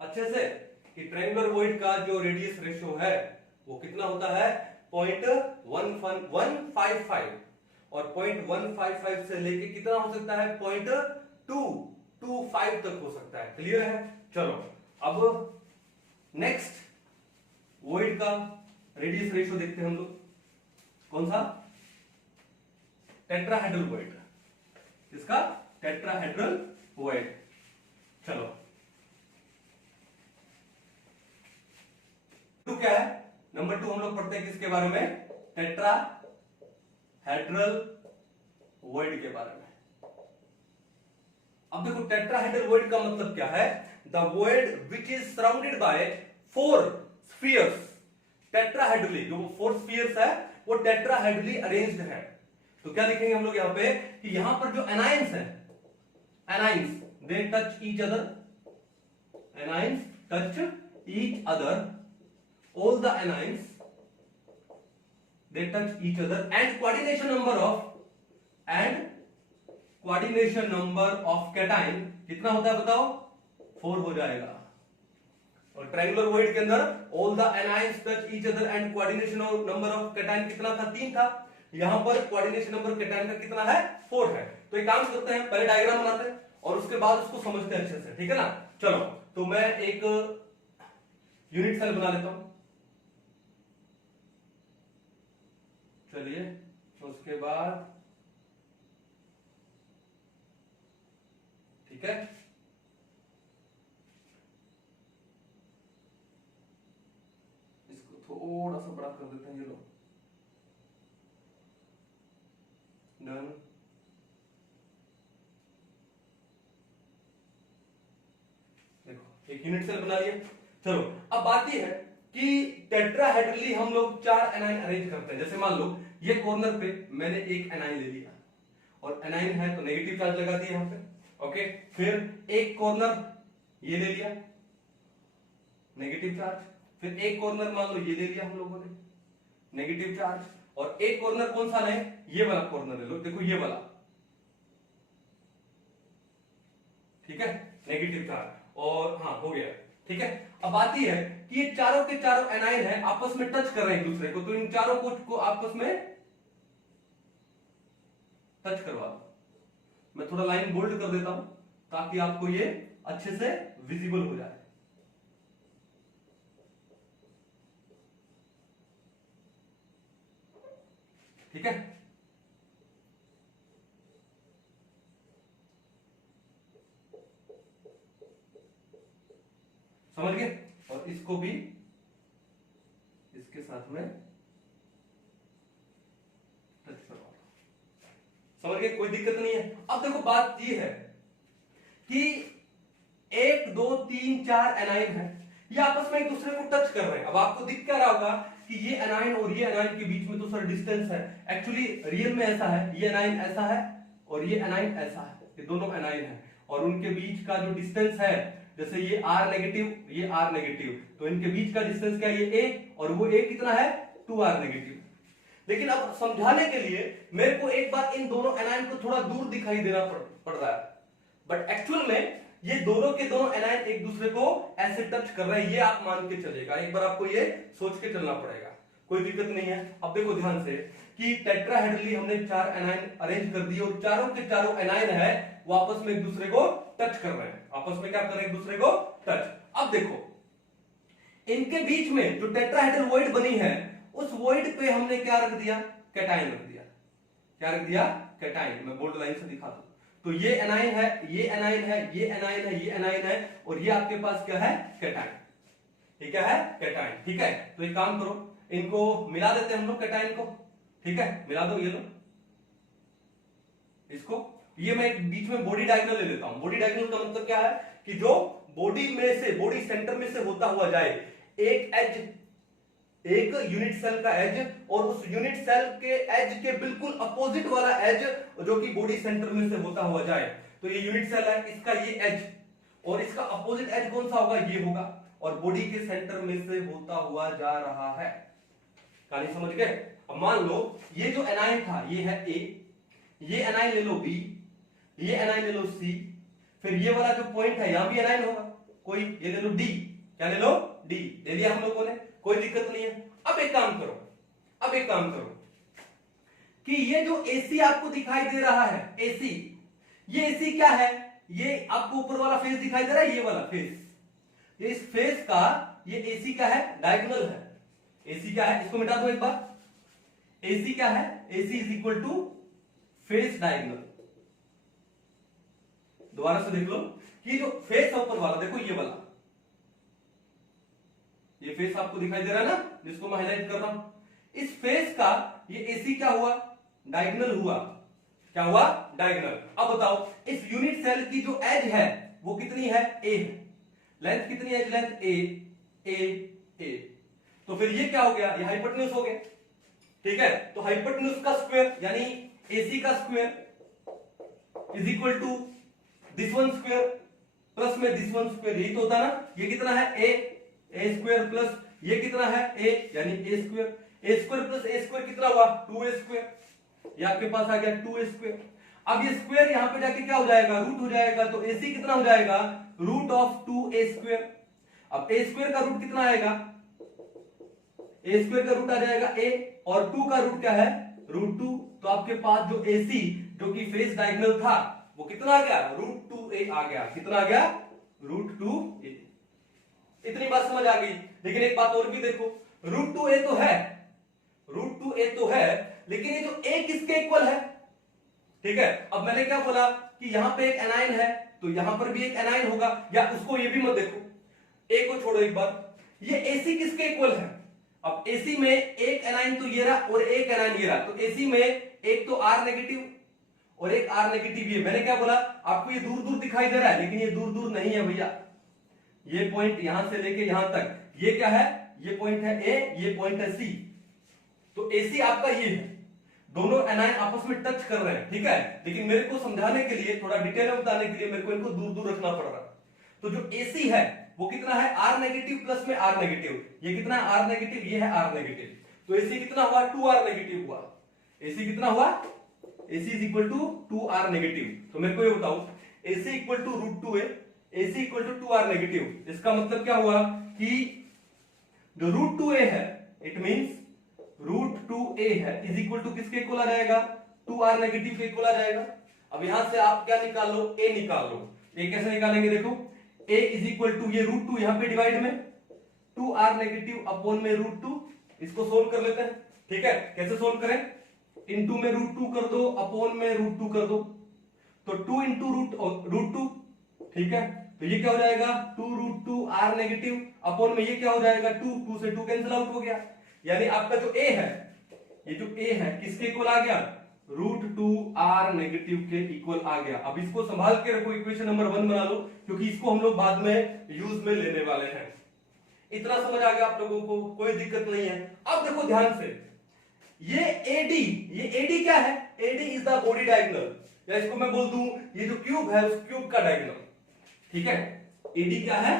अच्छे से कि ट्रायंगुलर वॉइड का जो रेडियस रेशियो है वो कितना होता है, 0.155, और 0.155 से लेके कितना हो सकता है, 0.225 तक हो सकता है। क्लियर है? चलो अब नेक्स्ट वॉइड का रेडियस रेशियो देखते हैं हम लोग, कौन सा, टेट्राहेड्रल वॉइड। इसका टेट्राहेड्रल वॉइड। चलो टू क्या है, नंबर 2 हम लोग पढ़ते हैं किसके बारे में, टेट्राहेड्रल वॉइड के बारे में। अब देखो टेट्राहेड्रल वॉइड का मतलब क्या है, the void which is surrounded by 4 spheres. Tetrahedrally, जो 4 स्फीयर्स है वो टेट्राहेड्रली अरेंज्ड है। तो क्या लिखेंगे हम लोग यहां पे कि यहां पर जो एनाइंस है, anions they touch each other, anions touch each other, all the anions they touch each other, and coordination number of cation कितना होता है बताओ, 4 हो जाएगा। और ट्रायंगुलर वॉइड के अंदर all the anions touch each other and coordination number of cation कितना था, 3 था। यहां पर coordination number cation का कितना है, 4 है। तो एक काम करते हैं, पहले डायग्राम बनाते हैं और उसके बाद उसको समझते हैं अच्छे से, ठीक है ना। चलो तो मैं एक यूनिट सेल बना लेता हूं, चलिए उसके बाद, ठीक है, इसको थोड़ा सा बड़ा कर देते हैं, ये लो, डन। एक यूनिट सेल बना लिया। चलो अब बात यह है कि टेट्राहेड्रली हम लोग 4 एनाइन अरेंज करते हैं। जैसे मान लो ये कॉर्नर पे मैंने एक एनाइन ले लिया और एनाइन है तो नेगेटिव चार्ज लगा दिया यहां पे, ओके। फिर एक कॉर्नर ये ले लिया नेगेटिव चार्ज, फिर एक कॉर्नर मान लो ये ले लिया हम लोगों ने नेगेटिव चार्ज, और एक कॉर्नर कौन सा है, ये वाला कॉर्नर ले लो, देखो ये वाला, ठीक है, नेगेटिव चार्ज। और हाँ हो गया, ठीक है। अब बात यह है कि ये चारों के चारों एनाइन है आपस में टच कर रहे हैं एक दूसरे को, तो इन चारों को आपस में टच करवा दो। मैं थोड़ा लाइन बोल्ड कर देता हूं ताकि आपको ये अच्छे से विजिबल हो जाए। ठीक है, समझ गए। और इसको भी इसके साथ में टच करवा दो, समझ गए, कोई दिक्कत नहीं है। अब देखो बात ये है कि 1 2 3 4 एनाइन है, ये आपस में एक दूसरे को टच कर रहे हैं। अब आपको दिख क्या रहा होगा कि ये एनाइन और ये एनाइन के बीच में तो सर डिस्टेंस है, एक्चुअली रियल में ऐसा है, ये एनाइन ऐसा है और ये एनाइन ऐसा है, ये दोनों एनाइन है और उनके बीच का जो डिस्टेंस है, जैसे ये R नेगेटिव ये R नेगेटिव, तो इनके बीच का डिस्टेंस क्या है, ये A, और वो A कितना है 2R नेगेटिव। लेकिन अब समझाने के लिए मेरे को एक बार इन दोनों एनाइन को थोड़ा दूर दिखाई देना पड़ रहा है, बट एक्चुअल में ये दोनों के दोनों एनाइन एक दूसरे को ऐसे टच कर रहे हैं, ये आप मान के चलेगा। एक बार आपको ये सोच के चलना पड़ेगा, कोई दिक्कत नहीं है। अब देखो ध्यान से कि टेट्राहेड्रली हमने 4 एनाइन अरेंज कर दिए और चारों के चारों एनाइन है वो आपस में एक दूसरे को टच कर रहे हैं, आपस में क्या कर रहे हैं, एक दूसरे को टच। अब देखो इनके बीच में जो टेट्राहेड्रल वॉइड बनी है उस वॉइड पे हमने क्या रख दिया, कैटाइन रख दिया। क्या रख दिया, कैटाइन। मैं बोल्ड लाइन से दिखा दूं तो ये एनाइन है, ये एनाइन है, ये एनाइन है, ये एनाइन है, और ये आपके पास क्या है, कैटाइन। ये क्या है, कैटाइन। ठीक है, तो एक काम करो, इनको मिला देते हैं हम लोग कैटाइन को, ठीक है, मिला दो ये लो इसको। ये मैं बीच में बॉडी डायगोनल ले लेता हूं। बॉडी डायगोनल का मतलब क्या है कि जो बॉडी में से, बॉडी सेंटर में से होता हुआ जाए, एक एज, एक यूनिट सेल का एज और उस यूनिट सेल के एज के बिल्कुल अपोजिट वाला एज जो कि बॉडी सेंटर में से होता हुआ जाए। तो ये यूनिट सेल है, इसका ये एज और इसका अपोजिट एज कौन सा होगा, ये होगा, और बॉडी के सेंटर में से होता हुआ जा रहा है। कहानी समझ गए। अब मान लो ये जो एनाइन था ये है A, ये एनाइन ले लो B, ये एनाइन ले लो C, फिर ये वाला जो पॉइंट है यहां भी एनाइन होगा कोई, ये ले लो D। क्या ले लो, D ले लिया हम लोगों ने, कोई दिक्कत नहीं है। अब एक काम करो, अब एक काम करो कि ये जो AC आपको दिखाई दे रहा है, AC, ये AC क्या है, ये आपको ऊपर वाला फेस दिखाई दे रहा है, ये वाला फेस, ये इस फेस का, ये AC क्या है, डायगोनल है। AC क्या है, इसको मिटा दो एक बार। AC क्या है, AC is equal to face diagonal. दोबारा से देख लो कि जो फेस है ऊपर वाला, देखो ये वाला, ये फेस आपको दिखाई दे रहा है ना, जिसको मैं हाईलाइट कर रहा हूं, इस फेस का ये AC क्या हुआ, डायगोनल हुआ। क्या हुआ, डायगोनल। अब बताओ इस यूनिट सेल की जो एज है वो कितनी है, A है। लेंथ कितनी है, लेंथ A। तो फिर ये क्या हो गया, ये हाइपोटेन्यूज हो गया। ठीक है, तो हाइपोटेन्यूज का स्क्वायर यानी AC का square is equal to this one square plus में दिस वन स्क्वायर, यही तो होता ना। ये कितना है, A स्क्वायर प्लस ये कितना है, A यानी A square. A square plus A square कितना हुआ, 2A स्क्वायर। ये आपके पास आ गया 2A स्क्वायर। अब ये स्क्वायर यहां पे जाके क्या हो जाएगा, रूट हो जाएगा, तो AC कितना हो जाएगा, रूट ऑफ 2A स्क्वायर। अब A स्क्वायर का रूट कितना आएगा, A स्क्वायर का रूट आ जाएगा A, और 2 का रूट क्या है, रूट 2। तो आपके पास जो AC जो कि फेस डायगोनल था वो कितना आ गया, रूट 2A आ गया। कितना आ गया, रूट 2A। इतनी बात समझ आ गई। लेकिन एक बात और भी देखो, रूट 2A तो है, रूट 2A तो है, लेकिन ये जो A किसके इक्वल है। ठीक है, अब मैंने क्या बोला कि यहां पे एक एनाइन है तो यहां पर भी एक एनाइन होगा, या उसको ये भी मत देखो, A को छोड़ो एक बार, ये AC किसके इक्वल है। अब AC में एक एनाइन तो ये रहा और एक एनाइन ये रहा, तो AC में एक तो R नेगेटिव और एक R नेगेटिव। ये मैंने क्या बोला आपको, ये दूर दूर दिखाई दे रहा है लेकिन ये दूर दूर नहीं है भैया, ये पॉइंट यहां से लेके यहां तक, ये क्या है, ये पॉइंट है ए, ये पॉइंट है सी। तो AC आपका ये है, दोनों एनायन आपस में टच कर रहे हैं, ठीक है। लेकिन मेरे को समझाने के लिए, थोड़ा डिटेल में बताने के लिए मेरे को इनको दूर दूर रखना पड़ रहा है। तो जो AC है वो कितना है, R नेगेटिव प्लस में R नेगेटिव, ये कितना है R नेगेटिव, ये है R नेगेटिव। तो AC कितना हुआ, 2R नेगेटिव हुआ। AC कितना हुआ, AC is equal to 2R negative. तो मेरे को ये बताओ, AC equal to √2A, AC equal to 2R negative, इसका मतलब क्या हुआ कि जो √2A है, इट मींस √2A है इज इक्वल टू किसके इक्वल आ जाएगा, 2R नेगेटिव के इक्वल आ जाएगा। अब यहां से आप क्या निकाल लो, A निकाल लो। A कैसे निकालेंगे, देखो A इज इक्वल टू ये √2 यहां पे डिवाइड में 2R नेगेटिव अपॉन में √2, इसको सोल्व कर लेते हैं, ठीक है। कैसे सोल्व करें, इनटू में √2 कर दो, अपॉन में √2 कर दो, तो 2 इंटू √2, ठीक है। तो ये क्या हो जाएगा, 2√2R नेगेटिव अपॉन में ये क्या हो जाएगा, 2 से 2 कैंसिल आउट हो गया। यानी आपका जो A है, ये जो A है किसके इक्वल आ गया, √2R नेगेटिव के इक्वल आ गया। अब इसको संभाल के रखो, इक्वेशन नंबर 1 बना लो, क्योंकि इसको हम लोग बाद में यूज में लेने वाले हैं। इतना समझ आ गया आप लोगों को, कोई दिक्कत नहीं है। अब देखो ध्यान से, ये AD क्या है, AD is the body diagonal, या इसको मैं बोल दूं ये जो क्यूब है उस क्यूब का डायगोनल, ठीक है। AD क्या है,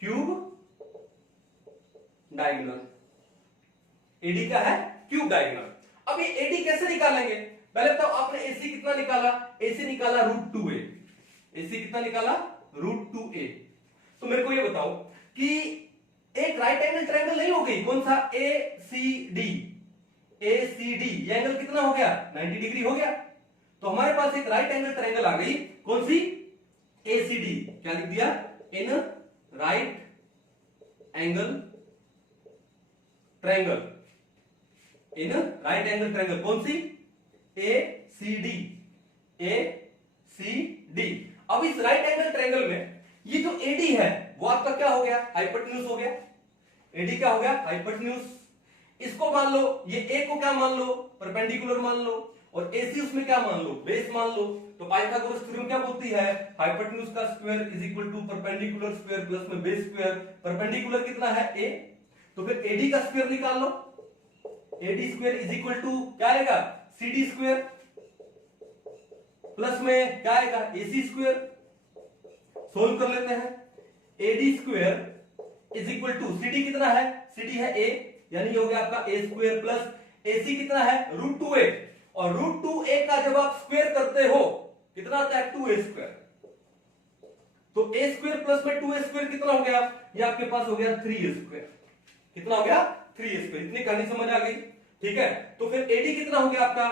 क्यूब डायगोनल, AD क्या है, क्यूब डायगोनल। अब ये AD कैसे निकालेंगे, पहले तो आपने AC कितना निकाला, AC निकाला √2A, AC कितना निकाला, √2A। तो मेरे को ये बताओ कि एक राइट एंगल ट्रायंगल नहीं हो गई, कौन सा, ACD, ये एंगल कितना हो गया, 90 डिग्री हो गया। तो हमारे पास एक राइट एंगल ट्रायंगल आ गई, कौन सी, ACD। क्या लिख दिया, in right angle triangle, in right angle triangle, कौन सी, ACD। अब इस राइट एंगल ट्रायंगल में ये जो AD है वो आपका क्या हो गया, हाइपोटेन्यूज हो गया। AD क्या हो गया, हाइपोटेन्यूज। इसको मान लो, ये A को क्या मान लो, परपेंडिकुलर मान लो, और AC उसमें क्या मान लो, बेस मान लो। तो पाइथागोरस थ्योरम क्या बोलती है, हाइपोटेन्यूज का square is equal to perpendicular square plus में बेस स्क्वायर। परपेंडिकुलर कितना है, A, तो फिर AD का स्क्वायर निकाल लो, AD square is equal to क्या आएगा, CD स्क्वायर प्लस में क्या आएगा, AC स्क्वायर। सोल्व कर लेते हैं, AD square is equal to CD कितना है, CD है A, यानी ये हो गया आपका A स्क्वायर प्लस AC कितना है, √2A, और √2A का जब आप स्क्वायर करते हो कितना आता है, 2A स्क्वायर। तो A स्क्वायर प्लस में 2A स्क्वायर कितना हो गया, ये आपके पास हो गया 3A स्क्वायर। कितना हो गया, 3A स्क्वायर। इतनी कहानी समझ आ गई, ठीक है। तो फिर AD कितना हो गया आपका,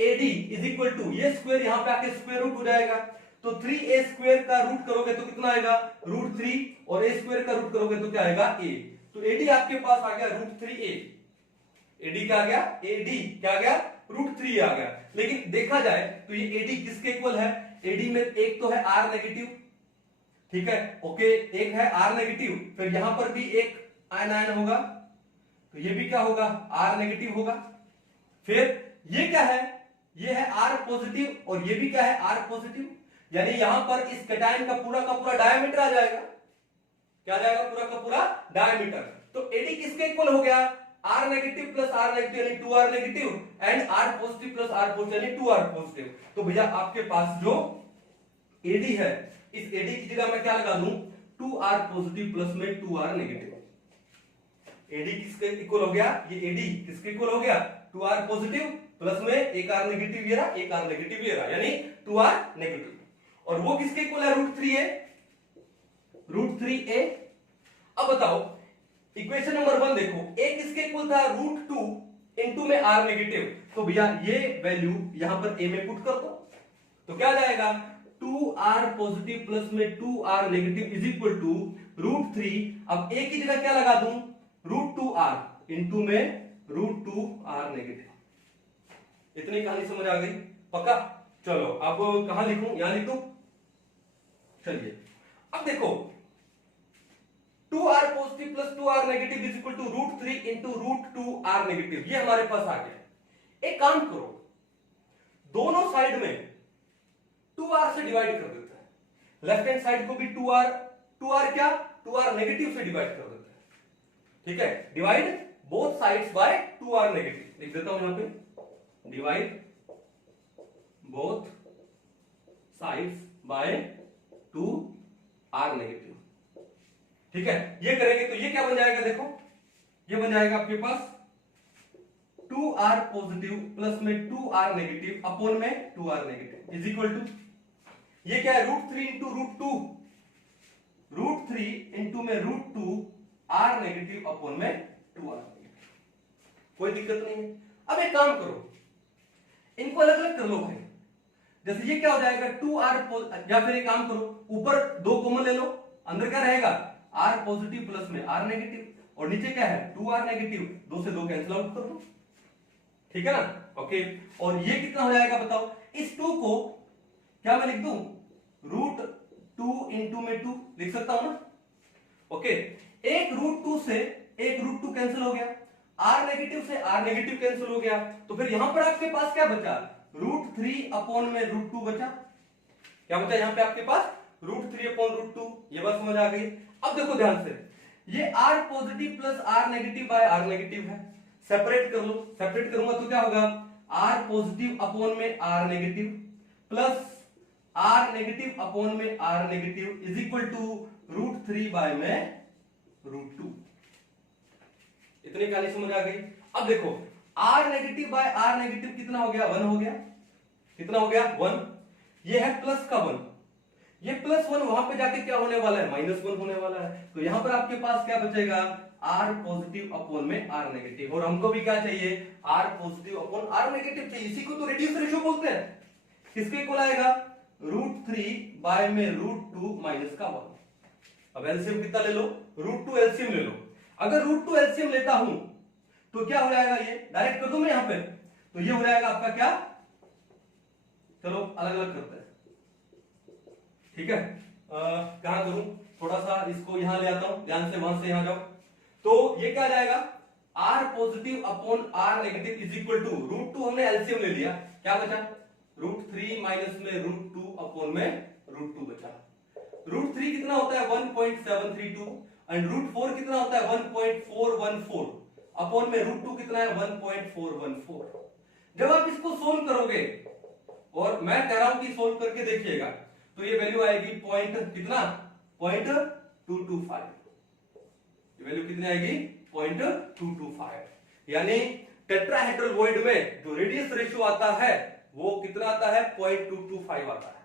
AD इज इक्वल टू ये स्क्वायर यहां पे आके स्क्वायर रूट हो जाएगा, तो 3A स्क्वायर का रूट करोगे तो कितना आएगा, √3, और A स्क्वायर का रूट करोगे तो क्या आएगा, A। तो AD आपके पास आ गया √3A। AD क्या आ गया, AD क्या आ गया, √3 आ गया। लेकिन देखा जाए तो ये AD किसके इक्वल है, AD में एक तो है R नेगेटिव, ठीक है, ओके, एक है R नेगेटिव, फिर यहां पर भी एक आयन होगा, तो ये भी क्या होगा, R नेगेटिव होगा। फिर ये क्या है, ये है R पॉजिटिव, और ये भी क्या है, R पॉजिटिव, यानी यहां पर इस कैटायन का पूरा डायमीटर आ जाएगा। क्या आ जाएगा, पूरा का पूरा डायमीटर। तो AD किसके इक्वल हो गया, R negative plus R negative यानी 2R negative, and R positive plus R positive यानी 2R पॉजिटिव। तो भैया आपके पास जो AD है, इस AD की जगह मैं क्या लगा दूं, 2R पॉजिटिव प्लस में 2R नेगेटिव। AD किसके इक्वल हो गया, ये AD किसके इक्वल हो गया, 2R पॉजिटिव प्लस में एक R नेगेटिव ये रहा, एक R नेगेटिव ये रहा, यानी 2R नेगेटिव। और वो किसके इक्वल है, √3A। अब बताओ इक्वेशन नंबर 1 देखो, A किसके इक्वल था, √2 इंटू में R नेगेटिव। तो भैया ये वैल्यू यहां पर A में पुट कर दो, तो क्या जाएगा, 2R पॉजिटिव प्लस में 2R negative is equal to √3। अब A की जगह क्या लगा दूं, √2R इंटू में √2R नेगेटिव। इतनी कहानी समझ आ गई, पक्का। चलो अब कहां लिखूं, यहां लिखूं, चलिए अब देखो 2R positive plus 2R negative is equal to √3 into √2R negative, ये हमारे पास आ गया। एक काम करो, दोनों साइड में 2R से डिवाइड कर देते हैं, लेफ्ट हैंड साइड को भी 2R 2r क्या, 2r नेगेटिव से डिवाइड कर देते हैं, ठीक है, divide both sides by 2r negative, लिख देता हूं यहां पे, divide both sides by 2r negative, ठीक है। ये करेंगे तो ये क्या बन जाएगा, देखो ये बन जाएगा आपके पास 2r पॉजिटिव प्लस में 2r नेगेटिव अपॉन में 2r negative is equal to, ये क्या है, √3 इंटू √2, √3 इंटू में √2 r नेगेटिव अपॉन में 2r नेगेटिव, कोई दिक्कत नहीं है। अब एक काम करो, इनको अलग अलग कर लो भाई, जैसे ये क्या हो जाएगा 2r, या फिर एक काम करो, ऊपर 2 कॉमन ले लो, अंदर क्या रहेगा r पॉजिटिव प्लस में r नेगेटिव, और नीचे क्या है 2r नेगेटिव, 2 से 2 कैंसिल आउट कर दो, ठीक है ना, ओके। और ये कितना हो जाएगा बताओ, इस 2 को क्या मैं लिख दूं, √2 इंटू में 2 लिख सकता हूं ना, ओके। एक √2 से एक √2 कैंसिल हो गया, r नेगेटिव से r नेगेटिव कैंसिल हो गया, तो फिर यहां पर आपके पास क्या बचा, √3 अपॉन में √2 बचा, क्या बचा यहां पे आपके पास, √3 अपॉन √2, ये बात समझ आ गई। अब देखो ध्यान से, ये r positive plus r negative by r negative है, सेपरेट कर लो, सेपरेट करूंगा तो क्या होगा, r पॉजिटिव अपॉन में r negative plus r negative upon में r negative is equal to √3 by में √2, इतनी कहानी समझ आ गई। अब देखो r negative by r negative कितना हो गया, 1 हो गया, कितना हो गया 1, ये है प्लस का 1, ये +1 वहां पे जाके क्या होने वाला है, -1 होने वाला है, तो यहां पर आपके पास क्या बचेगा, r पॉजिटिव अपॉन में r नेगेटिव, और हमको भी क्या चाहिए, r positive upon r negative चाहिए, इसी को तो रेडियस रेशियो बोलते हैं। किसके इक्वल आएगा, √3 बाय में √2 माइनस का 1। अब एलसीएम कितना ले लो, √2 एलसीएम ले लो, अगर √2 एलसीएम लेता हूं तो क्या हो जाएगा, ये डायरेक्ट कर दूं मैं यहां पे, तो ये हो जाएगा आपका क्या, चलो अलग अलग करते हैं, ठीक है, कहां करूं, थोड़ा सा इसको यहां ले आता हूं, ध्यान से वहां से यहां जाओ, तो ये क्या जाएगा, r positive upon r negative is equal to √2, हमने एलसीएम ले लिया, क्या बचा, √3 माइनस में √2 अपॉन में √2 बचा, √3 कितना होता है 1.732 एंड √4 कितना होता है 1.414 अपॉन में √2 कितना है 1.414। जब आप इसको सोल्व करोगे, और मैं कह रहा हूं कि सोल्व करके देखिएगा, तो ये वैल्यू आएगी पॉइंट कितना, 0.225, वैल्यू कितनी आएगी 0.225, यानी टेट्राहेड्रल वॉइड में जो रेडियस रेशियो आता है वो कितना आता है, 0.225 आता है।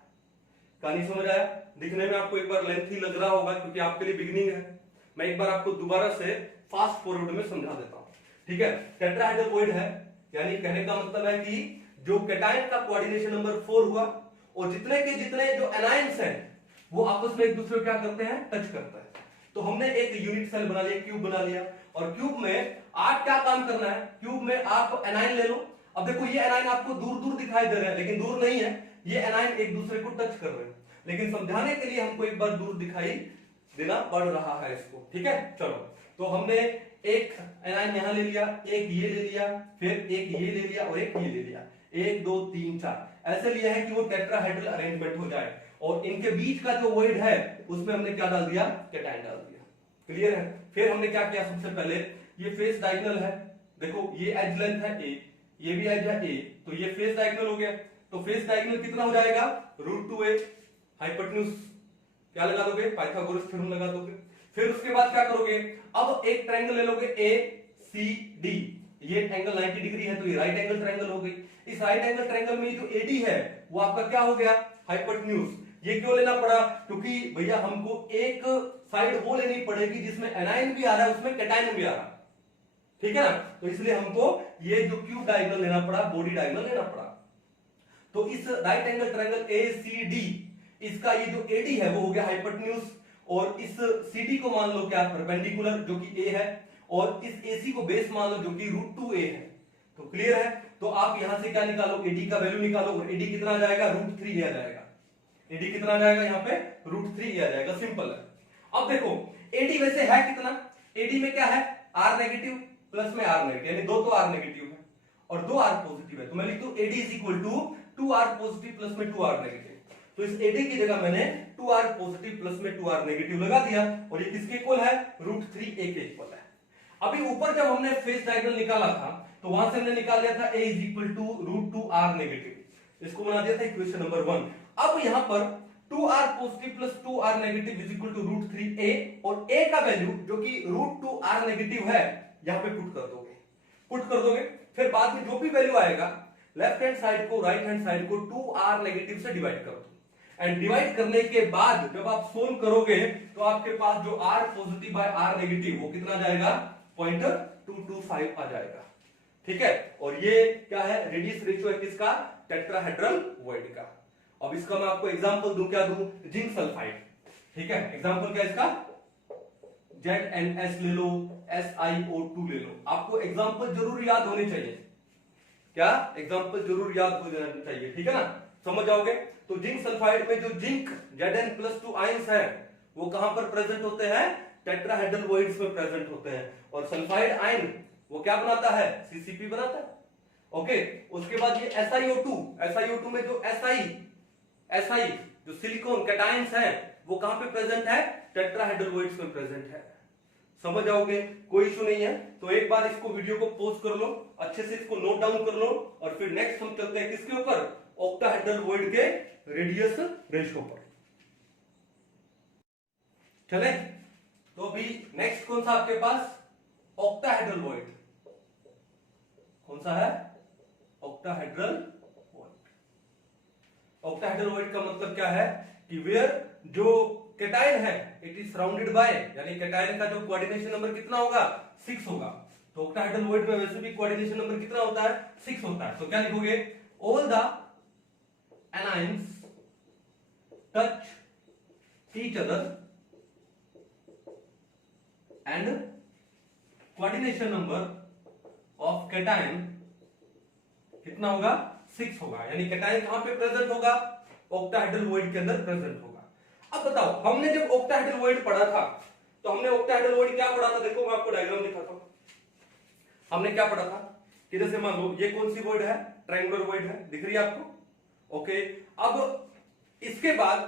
कहानी समझ आया, दिखने में आपको एक बार लेंथी लग रहा होगा क्योंकि आपके लिए बिगिनिंग है, मैं एक बार आपको दोबारा से फास्ट फॉरवर्ड में समझा देता हूं, ठीक है। टेट्राहेड्रल वॉइड है, यानी कहने का मतलब है कि जो कैटायन का कोऑर्डिनेशन नंबर 4 हुआ, और जितने के जितने जो एनायंस हैं वो आपस में एक दूसरे को क्या करते हैं, टच करते हैं। तो हमने एक यूनिट सेल बना लिया, क्यूब बना लिया, और क्यूब में आप क्या काम करना है, क्यूब में आप एनायन ले लो। अब देखो ये एनायन आपको दूर दूर दिखाई दे रहे हैं, लेकिन दूर नहीं है, ये एनायन एक दूसरे को टच कर रहे हैं, लेकिन समझाने के लिए हमको एक बार दूर दिखाई देना पड़ रहा है इसको, ठीक है। चलो, तो हमने एक एनायन यहां ले लिया, एक ये ले लिया, फिर एक ये ले लिया और एक ये ले लिया, 1 2 3 4 ऐसे लिया है कि वो टेट्राहेड्रल अरेंजमेंट हो जाए, और इनके बीच का जो वॉइड है उसमें हमने क्या डाल दिया, कैटायन डाल दिया, क्लियर है। फिर हमने क्या किया, सबसे पहले ये फेस डायगोनल है, देखो ये एज लेंथ है a, ये भी एज है a, तो ये फेस डायगोनल हो गया, तो फेस डायगोनल कितना हो जाएगा, √2a, हाइपोटेन्यूज क्या लगा दोगे, पाइथागोरस थ्योरम लगा दोगे। फिर उसके बाद क्या करोगे, अब एक ट्रायंगल ले लोगे ACD, ये एंगल 90 डिग्री है, तो ये राइट एंगल ट्रायंगल हो गई। इस राइट एंगल ट्रायंगल में जो AD है वो आपका क्या हो गया, हाइपोटेन्यूज। ये क्यों लेना पड़ा, क्योंकि भैया हमको एक साइड वो लेनी पड़ेगी जिसमें एनायन भी आ रहा है, उसमें कैटायन भी आ रहा है, ठीक है ना, तो इसलिए हमको ये जो क्यूब डायगोनल लेना पड़ा, बॉडी डायगोनल लेना पड़ा। तो इस राइट एंगल ट्रायंगल ACD, इसका ये जो AD है वो हो गया हाइपोटेन्यूज, और इस CD को मान लो क्या, परपेंडिकुलर जो कि A है, और इस AC को बेस मान लो जो कि √2a है। तो क्लियर है, तो आप यहां से क्या निकालो, AD का वैल्यू निकालो, और AD कितना आ जाएगा, √3 आ जाएगा, AD कितना आ जाएगा यहाँ पे, √3 आ जाएगा, सिंपल है। अब देखो AD वैसे है कितना, AD में क्या है, R नेगेटिव प्लस में R नेगेटिव, यानी दो तो R नेगेटिव है और 2 R पॉजिटिव है, तो मैं लिख दूं AD is equal to 2R positive plus में 2R नेगेटिव। तो इस AD की जगह मैंने 2r पॉजिटिव प्लस में 2r नेगेटिव लगा दिया और ये किसके इक्वल है, √3a के इक्वल है। अभी ऊपर जब हमने फेस डायगोनल निकाला था तो वहां से हमने निकाल लिया था a is equal to √2r negative, इसको बना दिया था इक्वेशन नंबर 1। अब यहां पर 2r positive plus 2r negative is equal to √3a और a का वैल्यू जो कि √2r नेगेटिव है यहां पे पुट कर दोगे, फिर बाद में जो भी वैल्यू आएगा लेफ्ट हैंड साइड को राइट हैंड साइड को 2r नेगेटिव से डिवाइड कर दो एंड डिवाइड करने के बाद जब आप सोल्व करोगे तो आपके पास जो r positive by r negative वो कितना जाएगा, 0.225 आ जाएगा। ठीक है, और ये क्या है, रेडियस रेशियो है किसका, टेट्राहेड्रल वॉइड का। अब इसका मैं आपको एग्जांपल दूं, क्या दूं, जिंक सल्फाइड। ठीक है, एग्जांपल क्या है इसका, ZnS ले लो, SiO2 ले लो। आपको एग्जांपल जरूर याद होने चाहिए, क्या एग्जांपल जरूर याद हो जाना चाहिए, ठीक है ना, समझ जाओगे। तो जिंक सल्फाइड में जो जिंक Zn+2 आयंस है वो कहां पर प्रेजेंट होते हैं, टेट्राहेड्रल वॉइड्स में प्रेजेंट होते हैं, और सल्फाइड आयन वो क्या बनाता है, CCP बनाता है। ओके, उसके बाद ये SiO2 में जो Si जो सिलिकॉन कैटायंस है वो कहां पे प्रेजेंट है, टेट्राहेड्रल वॉइड्स में प्रेजेंट है। समझ जाओगे, कोई इशू नहीं है। तो एक बार इसको वीडियो को पॉज कर लो, अच्छे से इसको नोट डाउन कर लो, और फिर नेक्स्ट हम चलते हैं किसके ऊपर, ऑक्टाहेड्रल वॉइड के रेडियस रेशियो पर। चले, तो अभी नेक्स्ट कौन सा आपके पास, ऑक्टाहेड्रल वॉइड। कौन सा है, ऑक्टाहेड्रल वॉइड। ऑक्टाहेड्रल वॉइड का मतलब क्या है कि वेयर जो कैटायन है इट इज सराउंडेड बाय, यानी कैटायन का जो कोऑर्डिनेशन नंबर कितना होगा, 6 होगा। तो ऑक्टाहेड्रल वॉइड में वैसे भी कोऑर्डिनेशन नंबर कितना होता है, 6 होता है। तो क्या लिखोगे, all the anions touch each other and coordination number of cation कितना होगा, 6 होगा। यानी कैटायन कहां पे प्रेजेंट होगा, ऑक्टाहेड्रल वॉइड के अंदर प्रेजेंट होगा। अब बताओ, हमने जब ऑक्टाहेड्रल वॉइड पढ़ा था तो हमने ऑक्टाहेड्रल वॉइड क्या पढ़ा था, देखो मैं आपको डायग्राम दिखाता हूं। हमने क्या पढ़ा था कि जैसे मान लो ये कौन सी वॉइड है, ट्रायंगुलर वॉइड है, दिख रही है आपको। ओके, अब इसके बाद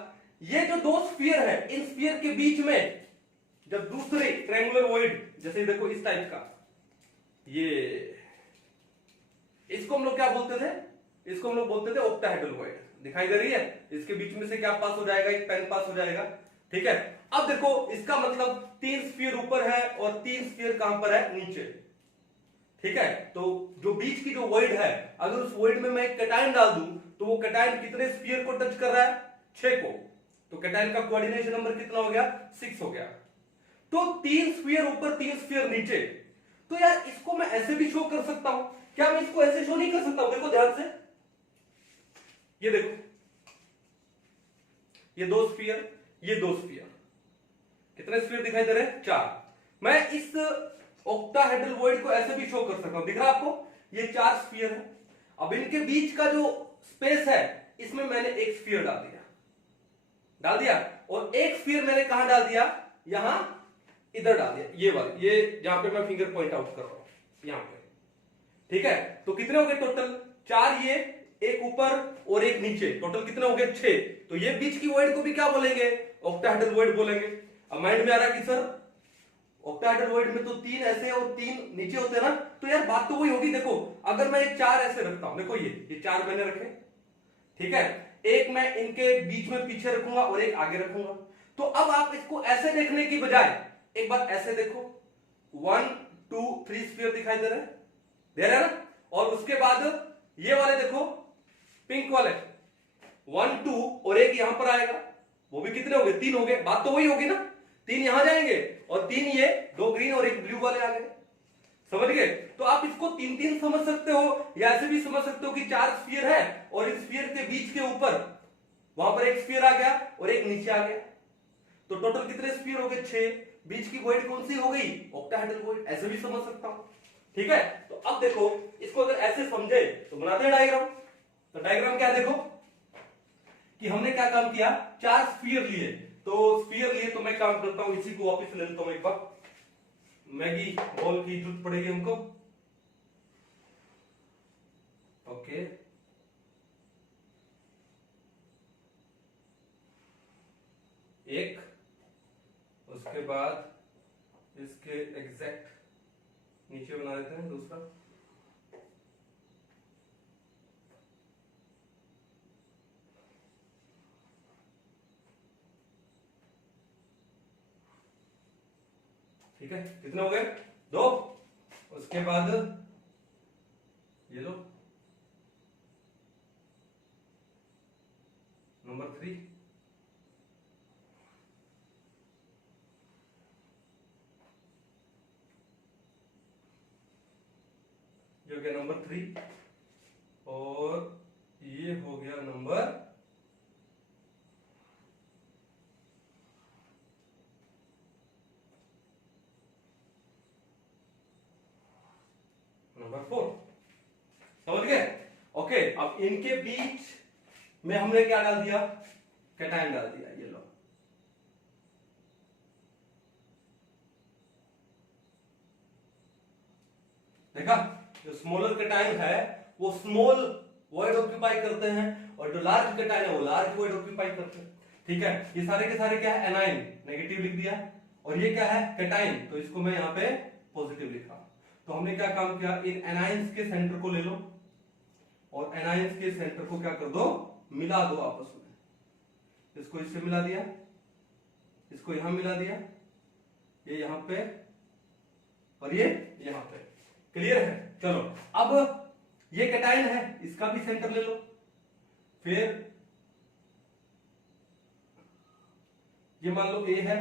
ये जो दो स्फीयर है, इन स्फीयर के बीच में जब दूसरे ट्रायंगुलर वॉइड, जैसे देखो इस टाइप का, ये इसको हम लोग क्या बोलते थे, इसको हम लोग बोलते थे ऑक्टाहेड्रल वॉइड। दिखाई दे रही है, इसके बीच में से क्या पास हो जाएगा, एक पेन पास हो जाएगा। ठीक है, अब देखो इसका मतलब 3 स्फीयर ऊपर है और 3 स्फीयर कहां पर है, नीचे। ठीक है, तो जो बीच की जो वॉइड है, अगर उस वॉइड में मैं एक कैटायन डाल दूं तो वो कैटायन कितने स्फीयर को टच कर रहा है, 6 को। तो कैटायन का कोऑर्डिनेशन नंबर कितना हो गया, 6 हो गया। तो 3 स्फीयर ऊपर 3 स्फीयर नीचे। तो यार इसको मैं ऐसे भी शो कर सकता हूं, क्या मैं इसको ऐसे शो नहीं कर सकता हूं, देखो ध्यान से, ये देखो, ये 2 स्फीयर, ये 2 स्फीयर, कितने स्फीयर दिखाई दे रहे हैं, 4। मैं इस ऑक्टाहेड्रल वॉइड को ऐसे भी शो कर सकता हूं, दिख रहा है आपको, ये 4 स्फीयर है। अब इनके बीच का जो स्पेस है इसमें मैंने एक स्फीयर डाल दिया, और एक स्फीयर मैंने कहां डाल दिया, यहां इधर डाल दिया, ये वाले, ये जहां पे मैं फिंगर पॉइंट आउट कर रहा हूं, यहां पे। ठीक है, तो कितने हो गए टोटल, 4 ये, एक ऊपर और एक नीचे, टोटल कितने हो गए, 6। तो ये बीच की वॉइड को भी क्या बोलेंगे, ऑक्टाहेड्रल वॉइड बोलेंगे। अब माइंड में आ रहा है कि सर ऑक्टाहेड्रल वॉइड में तो 3 ऐसे और 3 नीचे होते हैं ना, तो यार बात तो वही होगी। देखो अगर मैं 4 ऐसे रखता हूं, देखो ये 4 मैंने रखे, ठीक है, एक मैं इनके बीच में पीछे रखूंगा और एक आगे रखूंगा। तो अब आप इसको ऐसे देखने की बजाय एक बार ऐसे देखो, 1 2 3 स्फीयर दिखाई दे रहे हैं ना, और उसके बाद ये वाले देखो, पिंक वाले 1 2 और एक यहां पर आएगा, वो भी कितने हो गए, 3 हो गए। बात तो वही होगी ना, 3 यहां जाएंगे और 3 ये, 2 ग्रीन और एक ब्लू वाले आ गए, समझ गए। तो आप इसको 3-3 समझ सकते हो, या ऐसे भी समझ सकते हो कि 4 स्फीयर है और इस स्फीयर के बीच के ऊपर वहां पर एक स्फीयर आ गया और एक नीचे आ गया। तो टोटल कितने स्फीयर हो गए, 6। बीच की वॉइड कौन सी हो गई, ऑक्टाहेड्रल वॉइड। ऐसे भी समझ सकता हूं, ठीक है। तो अब देखो इसको अगर ऐसे समझे तो बनाते हैं डायग्राम। तो डायग्राम क्या देखो कि हमने क्या काम किया, 4 स्फीयर लिए। तो स्फीयर लिए तो मैं काम करता हूं, इसी को वापस ले लेता हूं एक बार, मैगी बॉल की जरूरत पड़ेगी हमको। ओके, एक, उसके बाद इसके एग्जैक्ट नीचे बना देते हैं दूसरा, ठीक है। कितने हो गए? 2। उसके बाद ये लो नंबर 3, ये हो गया नंबर 3, और ये हो गया नंबर 4। समझ गए? ओके, अब इनके बीच में हमने क्या डाल दिया? कैटायन डाल दिया। ये लो, देखा? जो स्मॉलर कैटायन है वो स्मॉल वॉइड ऑक्यूपाई करते हैं, और जो लार्ज कैटायन है वो लार्ज वॉइड ऑक्यूपाई करते हैं। ठीक है, ये सारे के सारे क्या है? एनाइन, नेगेटिव लिख दिया, और ये क्या है? कैटायन, तो इसको मैं यहां पे पॉजिटिव लिखा। तो हमने क्या काम किया? इन एनाइंस के सेंटर को ले लो, और एनाइंस के सेंटर को क्या कर दो? मिला दो आपस में। इसको इससे मिला दिया, इसको यहां मिला दिया, ये यहां पे और ये यहां पे। क्लियर है? चलो, अब ये कैटायन है, इसका भी सेंटर ले लो, फिर ये मान लो A है,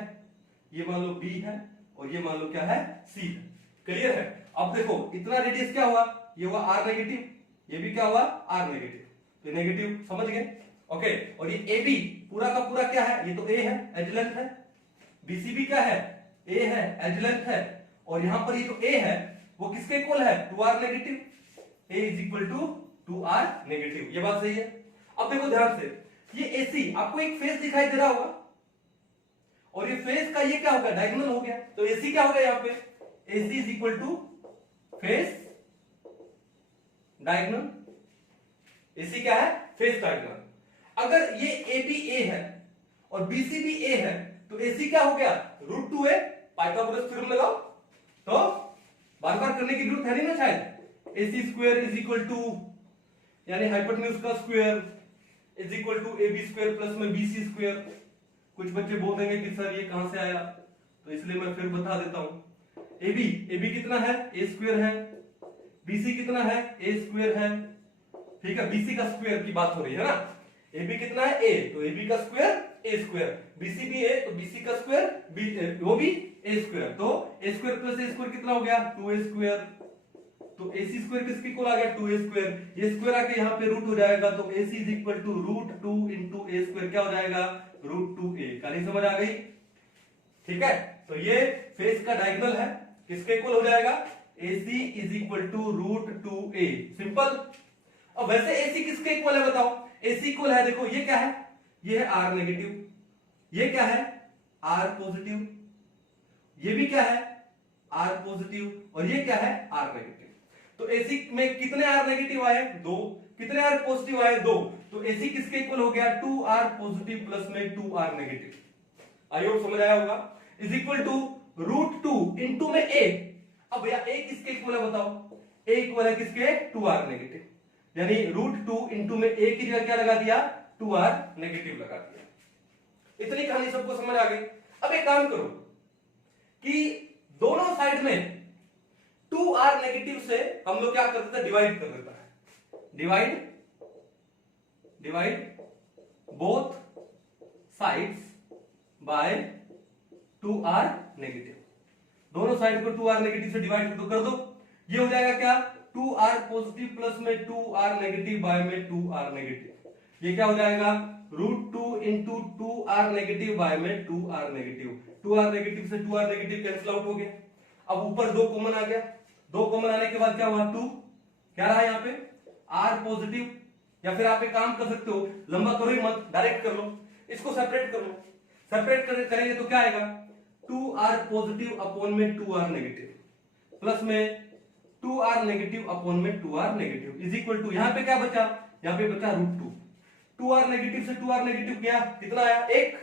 ये मान लो B है, और ये मान लो क्या है? C है। क्लियर है? अब देखो, इतना रेडियस क्या हुआ? ये हुआ R नेगेटिव, ये भी क्या हुआ? R नेगेटिव, तो नेगेटिव, समझ गए? ओके, और ये AB पूरा का पूरा क्या है? ये तो A है, एज लेंथ है। BC भी क्या है? A है, एज लेंथ है। और यहां पर ये जो A है वो किसके इक्वल है? 2R negative. A is equal to 2R negative. ये बात सही है? अब देखो ध्यान से, ये AC आपको एक फेस दिखाई दे रहा होगा, और ये फेस का ये क्या होगा? डायगोनल हो गया। तो AC क्या होगा यहाँ पे? AC is equal to face diagonal. AC क्या है? Face diagonal. अगर ये AB A है और BC भी A है, तो AC क्या हो गया? √2A। पाइथागोरस थ्योरम लगाओ, तो बार बार करने की जरूरत है नहीं ना शायद। AC square is equal to, यानी हाइपोटेन्यूज का square is equal to AB square plus में BC स्क्वायर। कुछ बच्चे बोल देंगे कि सर ये कहां से आया, तो इसलिए मैं फिर बता देता हूं। AB कितना है? A स्क्वायर है। BC कितना है? A स्क्वायर है। ठीक है, BC का स्क्वायर की बात हो रही है ना। AB कितना है? A, तो AB का स्क्वायर A स्क्वायर। BC भी A, तो BC का स्क्वायर वो भी A स्क्वायर। तो A square plus A square कितना हो गया? 2A square. तो AC स्क्वायर किसके इक्वल आ गया? 2A square. ये स्क्वायर आके यहाँ पे रूट हो जाएगा, तो AC is equal to √2 into A square क्या हो जाएगा? √2A। कहानी समझ आ गई? ठीक है, तो ये फेस का डायगोनल है, किसके इक्वल हो जाएगा? AC is equal to √2A। Simple. अब वैसे AC किसके इक्वल है बताओ? AC इक्वल है, देखो ये क्या है? ये है R नेगेटिव, ये क्या है? R पॉजिटिव, ये भी क्या है? R पॉजिटिव, और ये क्या है? R negative. तो AC में कितने R नेगेटिव आए? 2। कितने R पॉजिटिव आए? 2। तो AC किसके इक्वल हो गया? 2R पॉजिटिव प्लस में 2R नेगेटिव। आई होप समझ आया होगा। इज इक्वल टू √2 इंटू में A। अब भैया A किसके इक्वल है बताओ? A इक्वल है किसके? 2R नेगेटिव, यानी √2 इंटू में A की जगह क्या लगा दिया? 2R नेगेटिव लगा दिया। इतनी कहानी सबको समझ आ गई। अब एक काम करो कि दोनों साइड में 2R नेगेटिव से हम लोग क्या करते थे? डिवाइड कर देता है। Divide both sides by 2R negative. दोनों साइड को 2R नेगेटिव से डिवाइड कर दो। ये हो जाएगा क्या? 2R पॉजिटिव प्लस में 2R नेगेटिव बाय में 2R नेगेटिव। ये क्या हो जाएगा? √2 इंटू 2R नेगेटिव बाय में 2R नेगेटिव। 2R नेगेटिव से 2R नेगेटिव कैंसिल आउट हो गया। अब ऊपर 2 कॉमन आ गया। 2 कॉमन आने के बाद क्या हुआ? 2 क्या रहा यहाँ पे? R positive. या फिर आप एक काम कर सकते हो, लंबा करो ही मत, डायरेक्ट कर लो, इसको सेपरेट कर लो। सेपरेट करेंगे तो क्या आएगा? 2R पॉजिटिव अपॉन में 2R नेगेटिव प्लस में 2R नेगेटिव अपॉन में 2R negative is equal to, यहां पे क्या बचा? यहां पे बचा √2। 2R नेगेटिव से 2R नेगेटिव गया, कितना आया? 1।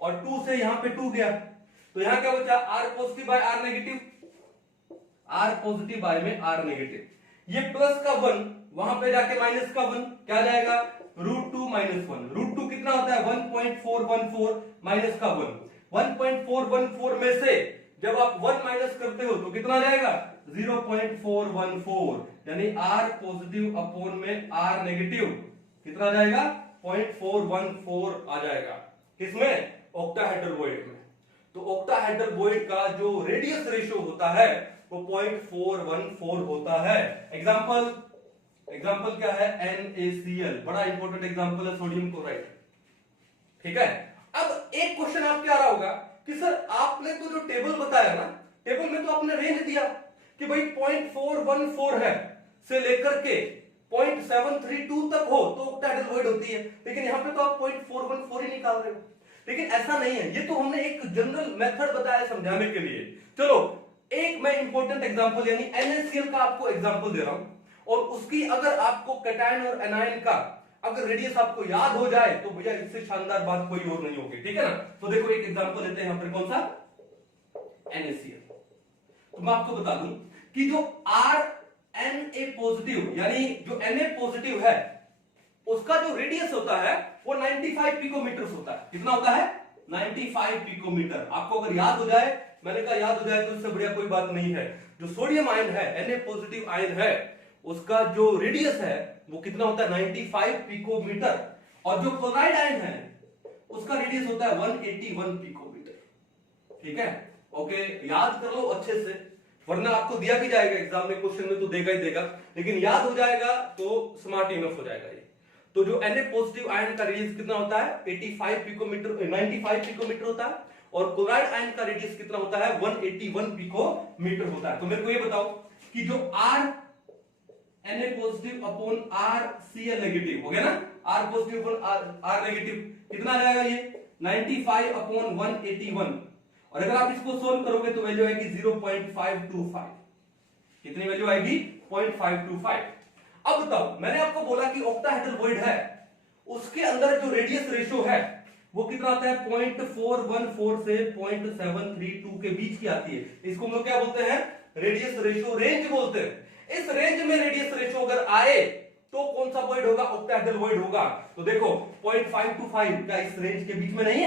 और 2 से यहां पे 2 गया, तो यहां क्या बचा R positive by R negative, R positive by में R नेगेटिव, ये प्लस का 1 वहां पे जाके माइनस का 1 क्या जाएगा √2 माइनस 1, √2 कितना होता है 1.414 माइनस का 1, 1.414 में से जब आप 1 माइनस करते हो तो कितना जाएगा 0.414, यानी R पॉजिटिव अपॉन में R नेगेटिव कितना जाएगा 0.414 आ जाएगा, किसमें ऑक्टाहेड्रल में। तो ऑक्टाहेड्रल का जो रेडियस रेशियो होता है वो 0.414 होता है। एग्जांपल क्या है NaCl, बड़ा इंपॉर्टेंट एग्जांपल है सोडियम क्लोराइड। ठीक है, अब एक क्वेश्चन आपके आ रहा होगा कि सर आपने तो जो टेबल बताया ना, टेबल में तो आपने रेंज दिया कि भाई 0.414 है से लेकर के 0.732 तक हो तो ऑक्टाहेड्रल होती है, लेकिन यहां पे तो आप 0.414 ही निकाल रहे हो। लेकिन ऐसा नहीं है, ये तो हमने एक जनरल मेथड बताया समझाने के लिए। चलो एक मैं इंपॉर्टेंट एग्जांपल यानी NaCl का आपको एग्जांपल दे रहा हूं, और उसकी अगर आपको कैटायन और एनायन का अगर रेडियस आपको याद हो जाए तो भैया इससे शानदार बात कोई और नहीं होगी। ठीक है ना, तो देखो एक एग्जांपल लेते हैं यहां पर, कौन सा NaCl। तो मैं आपको बता दूं कि जो RNa पॉजिटिव यानी जो Na पॉजिटिव है उसका जो रेडियस होता है वो 95 पिकोमीटर होता है। कितना होता है 95 पिकोमीटर। आपको अगर याद हो जाए, मैंने कहा याद हो जाए तो इससे बढ़िया कोई बात नहीं है। जो सोडियम आयन है Na पॉजिटिव आयन है उसका जो रेडियस है वो कितना होता है 95 पिकोमीटर, और जो क्लोराइड आयन है उसका रेडियस होता है 181 पिकोमीटर। ठीक है, ओके, याद कर लो अच्छे से, वरना आपको दिया भी जाएगा एग्जाम में, क्वेश्चन में तो देगा ही देगा, लेकिन याद हो जाएगा तो स्मार्ट इनफ हो जाएगा ये। तो जो Na पॉजिटिव आयन का रेडियस कितना होता है 85 पिकोमीटर 95 पिकोमीटर होता है, और क्लोराइड आयन का रेडियस कितना होता है 181 पिकोमीटर होता है। तो मेरे को ये बताओ कि जो Na positive upon RCl negative हो गया ना, R positive upon R negative कितना आ जाएगा ये 95 अपॉन 181, और अगर आप इसको सोल्व करोगे तो वैल्यू आएगी 0.525। कितनी वैल्यू आएगी 0.525। अब बताओ, मैंने आपको बोला कि ऑक्टाहेड्रल वॉइड है, उसके अंदर जो रेडियस रेशियो है वो कितना आता है 0.414 से 0.732 के बीच की आती है। इसको हम लोग क्या बोलते हैं रेडियस रेशियो, रेंज बोलते हैं। इस रेंज में रेडियस रेशियो अगर आए तो कौन सा वॉइड होगा ऑक्टाहेड्रल वॉइड होगा। तो देखो 0.525 क्या इस रेंज के बीच में नहीं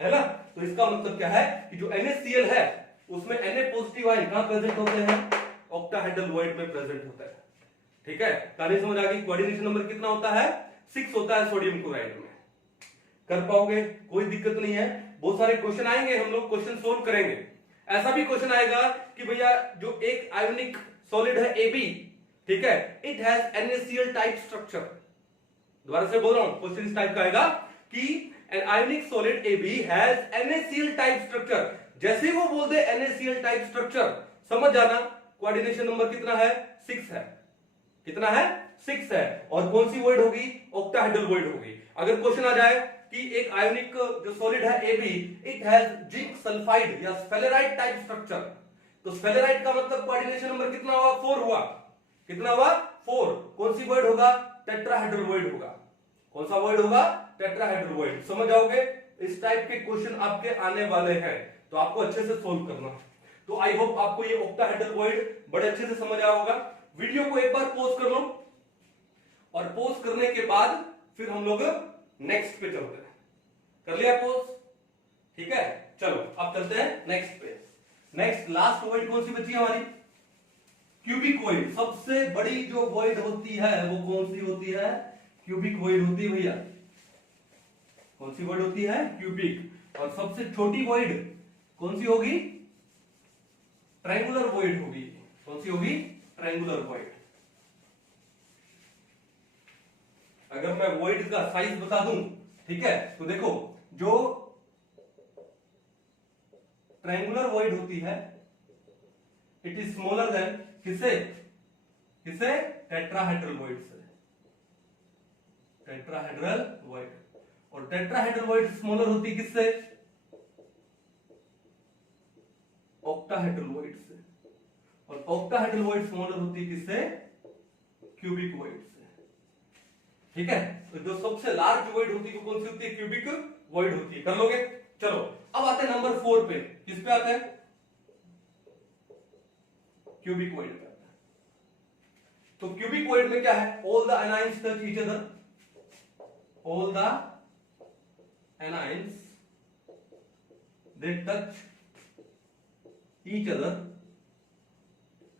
है ना, तो इसका मतलब क्या है कि जो NaCl है उसमें Na पॉजिटिव आयन कहां प्रेजेंट होते हैं ऑक्टाहेड्रल वॉइड में प्रेजेंट होता है। ठीक है, कहानी समझ आ गई। कोऑर्डिनेशन नंबर कितना होता है 6 होता है सोडियम क्लोराइड में। कर पाओगे, कोई दिक्कत नहीं है। बहुत सारे क्वेश्चन आएंगे, हम लोग क्वेश्चन सोल्व करेंगे। ऐसा भी क्वेश्चन आएगा कि भैया जो एक आयोनिक सॉलिड है AB, ठीक है, it has NaCl type structure. दोबारा से बोल रहा हूं, क्वेश्चन इस टाइप का आएगा कि an ionic solid AB has NaCl type structure. जैसे वो बोल दे NaCl टाइप स्ट्रक्चर, समझ जाना कोऑर्डिनेशन नंबर कितना है 6 है। कितना है 6 है, और कौन सी वॉइड होगी ऑक्टाहेड्रल वॉइड होगी। अगर क्वेश्चन आ जाए कि एक आयोनिक जो सॉलिड है AB, it has zinc sulphide या स्फेलेराइड टाइप स्ट्रक्चर, तो स्फेलेराइड का मतलब कोऑर्डिनेशन नंबर कितना हुआ 4 हुआ। कितना हुआ 4। कौन सी वॉइड होगा टेट्राहेड्रल वॉइड होगा। कौन सा वॉइड होगा टेट्राहेड्रल वॉइड। समझ आओगे, इस टाइप के क्वेश्चन आपके आने वाले हैं, तो आपको अच्छे से सोल्व करना। तो आई होप आपको ये ऑक्टाहेड्रल वॉइड बड़े अच्छे से समझ आया होगा। वीडियो को एक बार पॉज कर लो, और पॉज करने के बाद फिर हम लोग नेक्स्ट पे चलते हैं। कर लिया पॉज, ठीक है, चलो अब चलते हैं नेक्स्ट पे। नेक्स्ट लास्ट वॉइड कौन सी बची है हमारी क्यूबिक वॉइड। सबसे बड़ी जो वॉइड होती है वो कौन सी होती है क्यूबिक वॉइड होती है भैया। कौन सी वॉइड होती है क्यूबिक। और सबसे छोटी वॉइड कौन सी होगी ट्रायंगुलर वॉइड होगी। कौन सी होगी ट्रायंगुलर वॉइड। अगर मैं वॉइड का साइज बता दूं, ठीक है, तो देखो जो ट्रायंगुलर वॉइड होती है इट इज स्मॉलर देन किससे टेट्राहेड्रल वॉइड से। टेट्राहेड्रल वॉइड, और टेट्राहेड्रल वॉइड स्मॉलर होती है किससे ऑक्टाहेड्रल वॉइड से, और ऑक्टाहेड्रल वॉइड स्मॉलर होती है किससे क्यूबिक वॉइड से। ठीक है, तो जो सबसे लार्ज वॉइड होती है वो कौन सी होती है क्यूबिक वॉइड होती है। कर लोगे, चलो अब आते हैं नंबर 4 पे। किस पे आते हैं? क्यूबिकॉइड पे आता है। तो क्यूबिकॉइड में क्या है? All the anions touch each other, all the anions they touch each other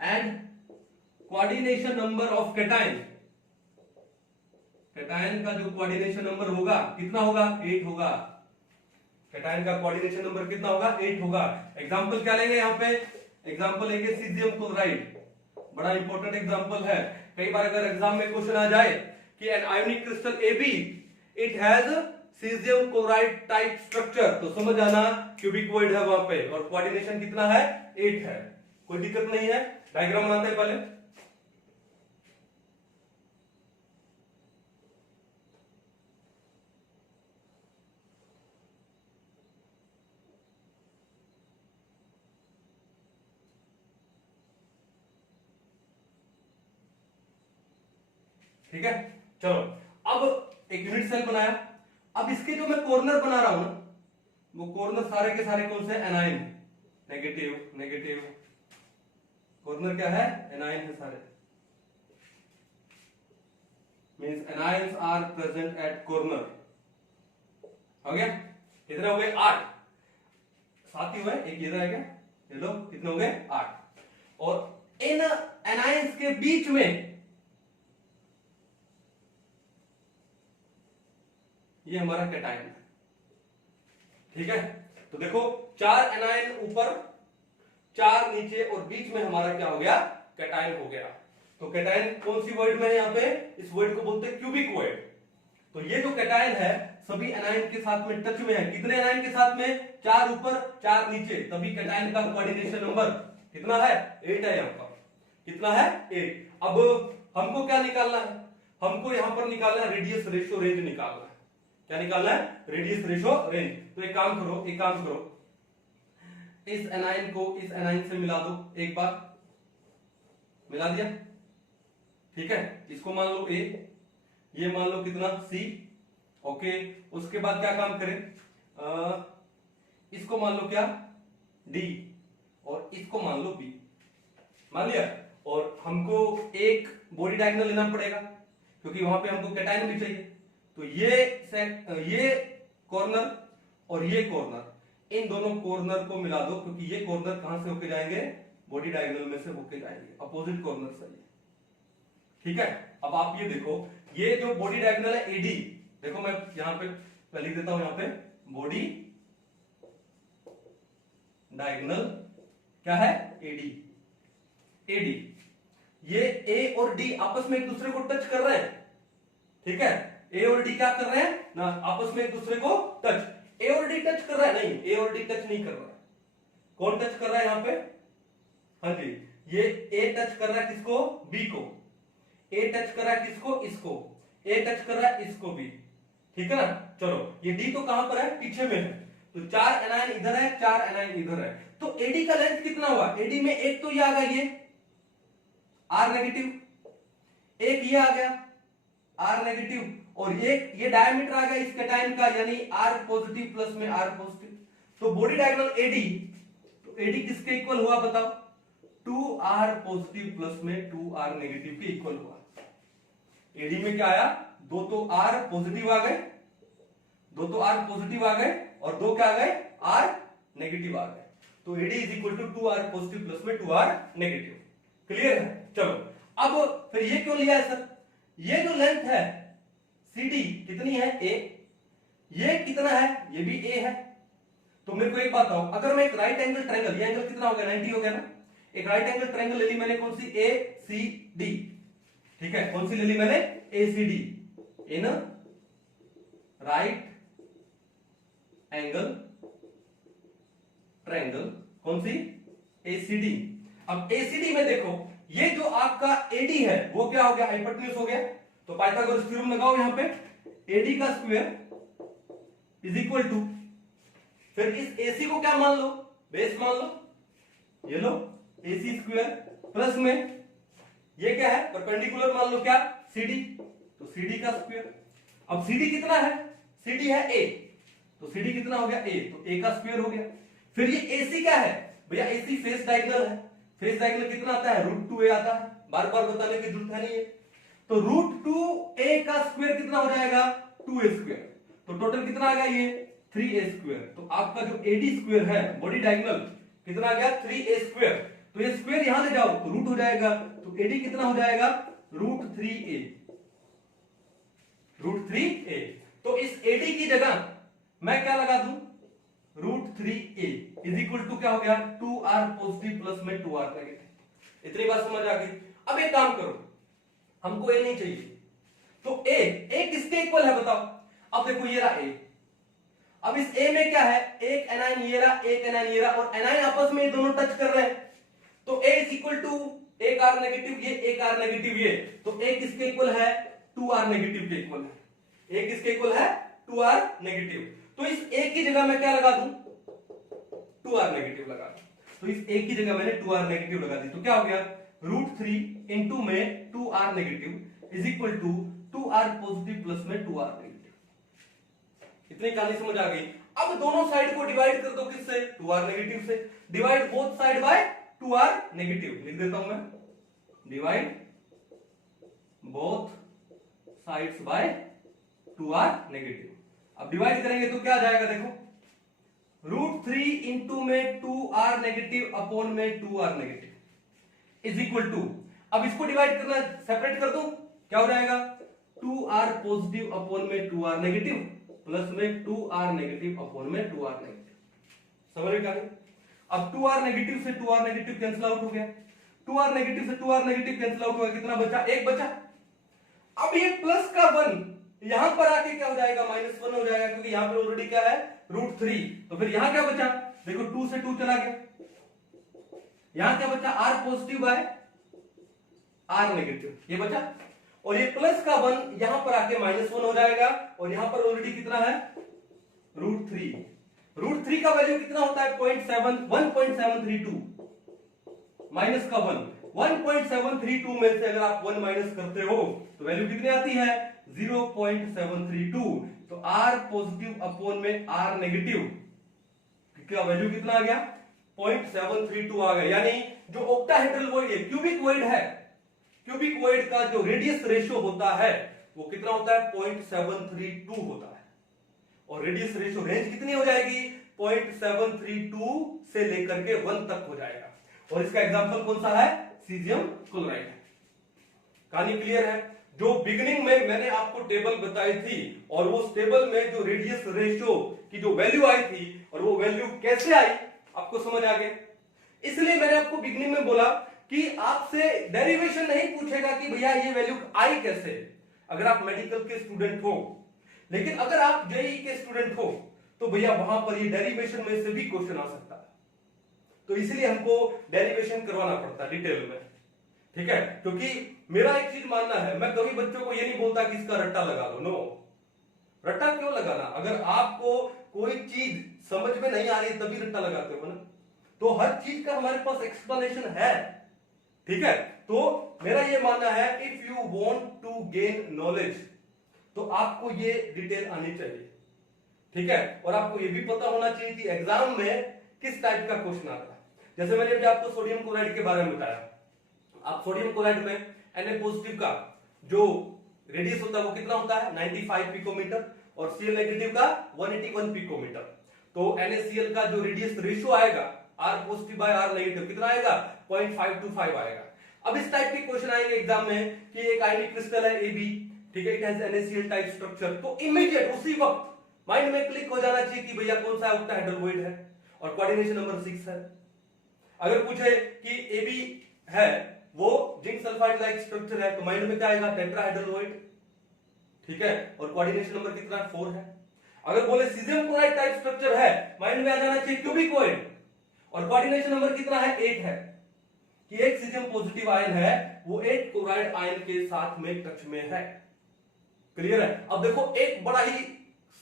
and coordination number of cation, cation का जो कोऑर्डिनेशन नंबर होगा कितना होगा? 8 होगा। कैटायन का कोऑर्डिनेशन नंबर कितना होगा? 8 होगा। एग्जांपल क्या लेंगे यहाँ पे? एग्जांपल लेंगे सीजियम क्लोराइड, बड़ा इंपॉर्टेंट एग्जांपल है। कई बार अगर एग्जाम में क्वेश्चन आ जाए कि an ionic crystal AB it has caesium chloride type structure, तो समझ आना क्यूबिकॉइड है वहां पे और कोऑर्डिनेशन कितना है? 8 है। कोई दिक्कत नहीं है। डायग्राम बनाते हैं पहले। ठीक है, चलो अब एक यूनिट सेल बनाया। अब इसके जो मैं कॉर्नर बना रहा हूं ना, वो कॉर्नर सारे के सारे कौन से? A9, negative negative. कॉर्नर क्या है? एनाइन है सारे। Means anions are present at corner. हो गया? कितने हो गए? 8। 7 ही हुए, एक ये रहेगा। ये लो कितने हो गए? 8। और इन एनाइंस के बीच में ये हमारा कैटायन है। ठीक है, तो देखो 4 एनायन ऊपर, 4 नीचे और बीच में हमारा क्या हो गया? कैटायन हो गया। तो कैटायन कौन सी वर्ड में है यहाँ पे? इस वर्ड को बोलते हैं क्यूबिकॉइड। तो ये जो कैटायन है सभी एनायन के साथ में टच में है। कितने एनायन के साथ में? 4 ऊपर 4 नीचे, तभी कैटायन का कोऑर्डिनेशन नंबर कितना है? 8 है यहाँ पर। कितना है? 8। अब हमको क्या निकालना है? हमको यहां पर निकालना है रेडियस रेशियो रेंज निकालना है। क्या निकालना है? Radius ratio range. तो एक काम करो, इस एनाइन को इस एनाइन से मिला दो। एक बार मिला दिया, ठीक है। इसको मान लो A, ये मान लो कितना? C। ओके, उसके बाद क्या काम करें? इसको मान लो क्या? D, और इसको मान लो B। मान लिया। और हमको एक बॉडी डायगोनल लेना पड़ेगा क्योंकि वहां पे हमको कैटायन भी चाहिए। तो ये कॉर्नर और ये कॉर्नर, इन दोनों कॉर्नर को मिला दो क्योंकि ये कॉर्नर कहां से होके जाएंगे? बॉडी डायगोनल में से होके जाएंगे, अपोजिट कॉर्नर से। ठीक है, अब आप ये देखो, ये जो बॉडी डायगोनल है AD, देखो मैं यहां पे लिख देता हूं, यहां पे बॉडी डायगोनल क्या है? AD। ये A और D आपस में एक दूसरे को टच कर रहे हैं। ठीक है, A और D क्या कर रहे हैं ना? आपस में एक दूसरे को टच। A और D टच कर रहा है? नहीं, A और D टच नहीं कर रहा है। कौन टच कर रहा है यहां पे? हाँ जी, ये A टच कर रहा है किसको? B को। A टच कर रहा है किसको? इसको। A टच कर रहा है इसको भी। ठीक है ना? चलो, ये D तो कहां पर है? पीछे में है। तो 4 एनायन इधर है, 4 एनायन इधर है। तो AD का लेंथ कितना हुआ? AD में एक तो ये आ गया, ये R नेगेटिव, एक ये आ गया R नेगेटिव, और ये डायमीटर आ गया इस कैटायन का, यानी R पॉजिटिव प्लस में R पॉजिटिव। तो बॉडी डायगोनल AD, तो AD किसके इक्वल हुआ बताओ? 2R पॉजिटिव प्लस में 2R नेगेटिव के इक्वल हुआ। AD में क्या आया? 2 तो R पॉजिटिव आ गए, 2 तो R पॉजिटिव आ गए, और 2 क्या आ गए? R नेगेटिव आ गए। तो AD is equal to 2R positive plus में 2R नेगेटिव। क्लियर है? चलो, अब फिर ये क्यों लिया है सर? ये जो लेंथ है CD कितनी है? A। ये कितना है? ये भी A है। तो मेरे को एक बात बताओ, अगर मैं एक राइट एंगल ट्रायंगल, ये एंगल कितना हो गया? 90 हो गया ना? एक राइट एंगल ट्रायंगल ले ली मैंने, कौन सी? ACD। ठीक है, कौन सी ले ली मैंने? ACD। In right angle triangle, कौन सी? ACD। अब ACD में देखो, ये जो आपका AD है वो क्या हो गया? हाइपोटेन्यूज हो गया। तो पाइथागोरस थ्योरम लगाओ यहां पे, AD का स्क्वायर इज इक्वल टू, फिर इस AC को क्या मान लो? बेस मान लो। ये लो AC स्क्वायर प्लस में ये क्या है? परपेंडिकुलर मान लो क्या? CD। तो CD का स्क्वायर। अब CD कितना है? CD है A। तो CD कितना हो गया A, तो A का स्क्वायर हो गया। फिर ये AC क्या है भैया, AC फेस डायगोनल है, फेस डायगोनल कितना आता है √2a आता है, बार बार बताने की जरूरत है नहीं है। तो √2a का स्क्वायर कितना हो जाएगा 2a स्क्वायर, तो टोटल कितना आ गया ये 3a स्क्वायर। तो आपका जो AD स्क्वायर है बॉडी डायगोनल कितना आ गया 3a स्क्वायर, तो ये स्क्वायर यहां ले जाओ तो रूट हो जाएगा, तो AD कितना हो जाएगा √3a, √3a। तो इस AD की जगह मैं क्या लगा दूं √3a इज इक्वल टू क्या हो गया 2r पॉजिटिव प्लस में 2r नेगेटिव। इतनी बात समझ आ गई। अब एक काम करो, हमको a नहीं चाहिए, तो a किसके इक्वल है बताओ। अब देखो ये रहा a, अब इस a में क्या है एक एनाइन ये रहा, एक एनाइन ये रहा, और एनाइन आपस में दोनों टच कर रहे हैं, तो a इज इक्वल टू एक r नेगेटिव ये, एक r नेगेटिव ये, तो a किसके इक्वल है 2r नेगेटिव के इक्वल है। a किसके इक्वल है 2r नेगेटिव। तो इस a की जगह मैं क्या लगा दूं 2r नेगेटिव लगा दूं, तो इस a की जगह मैंने 2r नेगेटिव लगा दी, तो क्या हो गया √3 इंटू में 2r negative is equal to 2r positive plus में 2r नेगेटिव। इतनी कहानी समझ आ गई। अब दोनों साइड को डिवाइड कर दो किससे 2r नेगेटिव से, divide both side by 2r negative, लिख देता हूं मैं divide both sides by 2r negative. अब डिवाइड करेंगे तो क्या आ जाएगा देखो √3 इंटू में 2r नेगेटिव अपॉन में 2r negative is equal to, अब इसको डिवाइड करना सेपरेट कर दूं क्या हो जाएगा 2r पॉजिटिव अपॉन में 2r नेगेटिव प्लस में 2r नेगेटिव अपॉन में 2r नेगेटिव। समझ में आ गई। अब 2r नेगेटिव से 2r नेगेटिव कैंसिल आउट हो गया, 2r नेगेटिव से 2r नेगेटिव कैंसिल आउट हो गया, कितना बचा एक बचा। अब ये प्लस का 1 यहां पर आके क्या हो जाएगा -1 हो जाएगा, क्योंकि यहां पर ऑलरेडी क्या है √3, तो फिर यहां क्या बचा देखो 2 से 2 चला गया, यहां क्या बचा r positive by r negative ये बचा, और ये प्लस का 1 यहां पर आके -1 हो जाएगा, और यहां पर ऑलरेडी कितना है √3 का वैल्यू कितना होता है 1.732 माइनस का 1.732 में से अगर आप 1 माइनस करते हो तो वैल्यू कितनी आती है 0.732, तो r पॉजिटिव अपॉन में r नेगेटिव क्या वैल्यू कितना आ गया 0.732 आ गया। यानी जो ऑक्टाहेड्रल वॉइड है क्यूबिक वॉइड है, क्यूबिक वॉइड का जो रेडियस रेशियो होता है वो कितना होता है 0.732 होता है, और रेडियस रेशियो रेंज कितनी हो जाएगी 0.732 से लेकर के 1 तक हो जाएगा। और इसका एग्जांपल कौन सा है सीजियम क्लोराइड। कहानी क्लियर है। जो बिगिनिंग में मैंने आपको टेबल बताई थी, और वो टेबल में जो रेडियस रेशियो की जो वैल्यू आई थी और वो वैल्यू कैसे आई आपको समझ आ गया। इसलिए मैंने आपको बिगिनिंग में बोला कि आपसे डेरिवेशन नहीं पूछेगा कि भैया ये वैल्यू आई कैसे, अगर आप मेडिकल के स्टूडेंट हो। लेकिन अगर आप जेईई के स्टूडेंट हो तो भैया वहां पर ये डेरिवेशन में से भी क्वेश्चन आ सकता है, तो इसलिए हमको डेरिवेशन करवाना पड़ता है डिटेल में, ठीक है। क्योंकि मेरा एक चीज मानना है, मैं कभी बच्चों को ये नहीं बोलता कि इसका रट्टा लगा लो, नो। रट्टा क्यों लगाना, अगर आपको कोई चीज समझ में नहीं आ रही तभी रट्टा लगाते हो ना, तो हर चीज का हमारे पास एक्सप्लेनेशन है, ठीक है। तो मेरा ये मानना है if you want to gain knowledge तो आपको ये डिटेल आनी चाहिए, ठीक है। और आपको ये भी पता होना चाहिए कि एग्जाम में किस टाइप का क्वेश्चन आता है। जैसे मैंने अभी आपको सोडियम क्लोराइड के बारे में बताया, आप सोडियम क्लोराइड में Na पॉजिटिव का जो रेडियस होता है वो कितना होता है 95 पिकोमीटर, और Cl नेगेटिव का 181 पिकोमीटर। तो NaCl का जो रेडियस रेशियो आएगा R positive by R negative कितना आएगा 0.525 आएगा। अब इस टाइप के क्वेश्चन आएंगे एग्जाम में कि एक आयनिक क्रिस्टल है AB, ठीक है, it has NaCl type structure, तो इमीडिएट उसी वक्त माइंड में क्लिक हो जाना चाहिए कि भैया कौन सा ऑक्टाहेड्रल वॉइड है, और कोऑर्डिनेशन नंबर 6 है। अगर पूछे कि AB है वो जिंक सल्फाइड लाइक स्ट्रक्चर है तो माइंड में क्या आएगा टेट्राहेड्रल वॉइड, ठीक है, और कोऑर्डिनेशन नंबर कितना 4 है। अगर बोले सीजियम क्लोराइड टाइप स्ट्रक्चर है माइंड में आ जाना चाहिए क्यूबिक वॉइड, और कोऑर्डिनेशन नंबर कितना है 8 है, कि एक सीजियम पॉजिटिव आयन है वो 8 क्लोराइड आयन के साथ में टच में है। क्लियर है। अब देखो एक बड़ा ही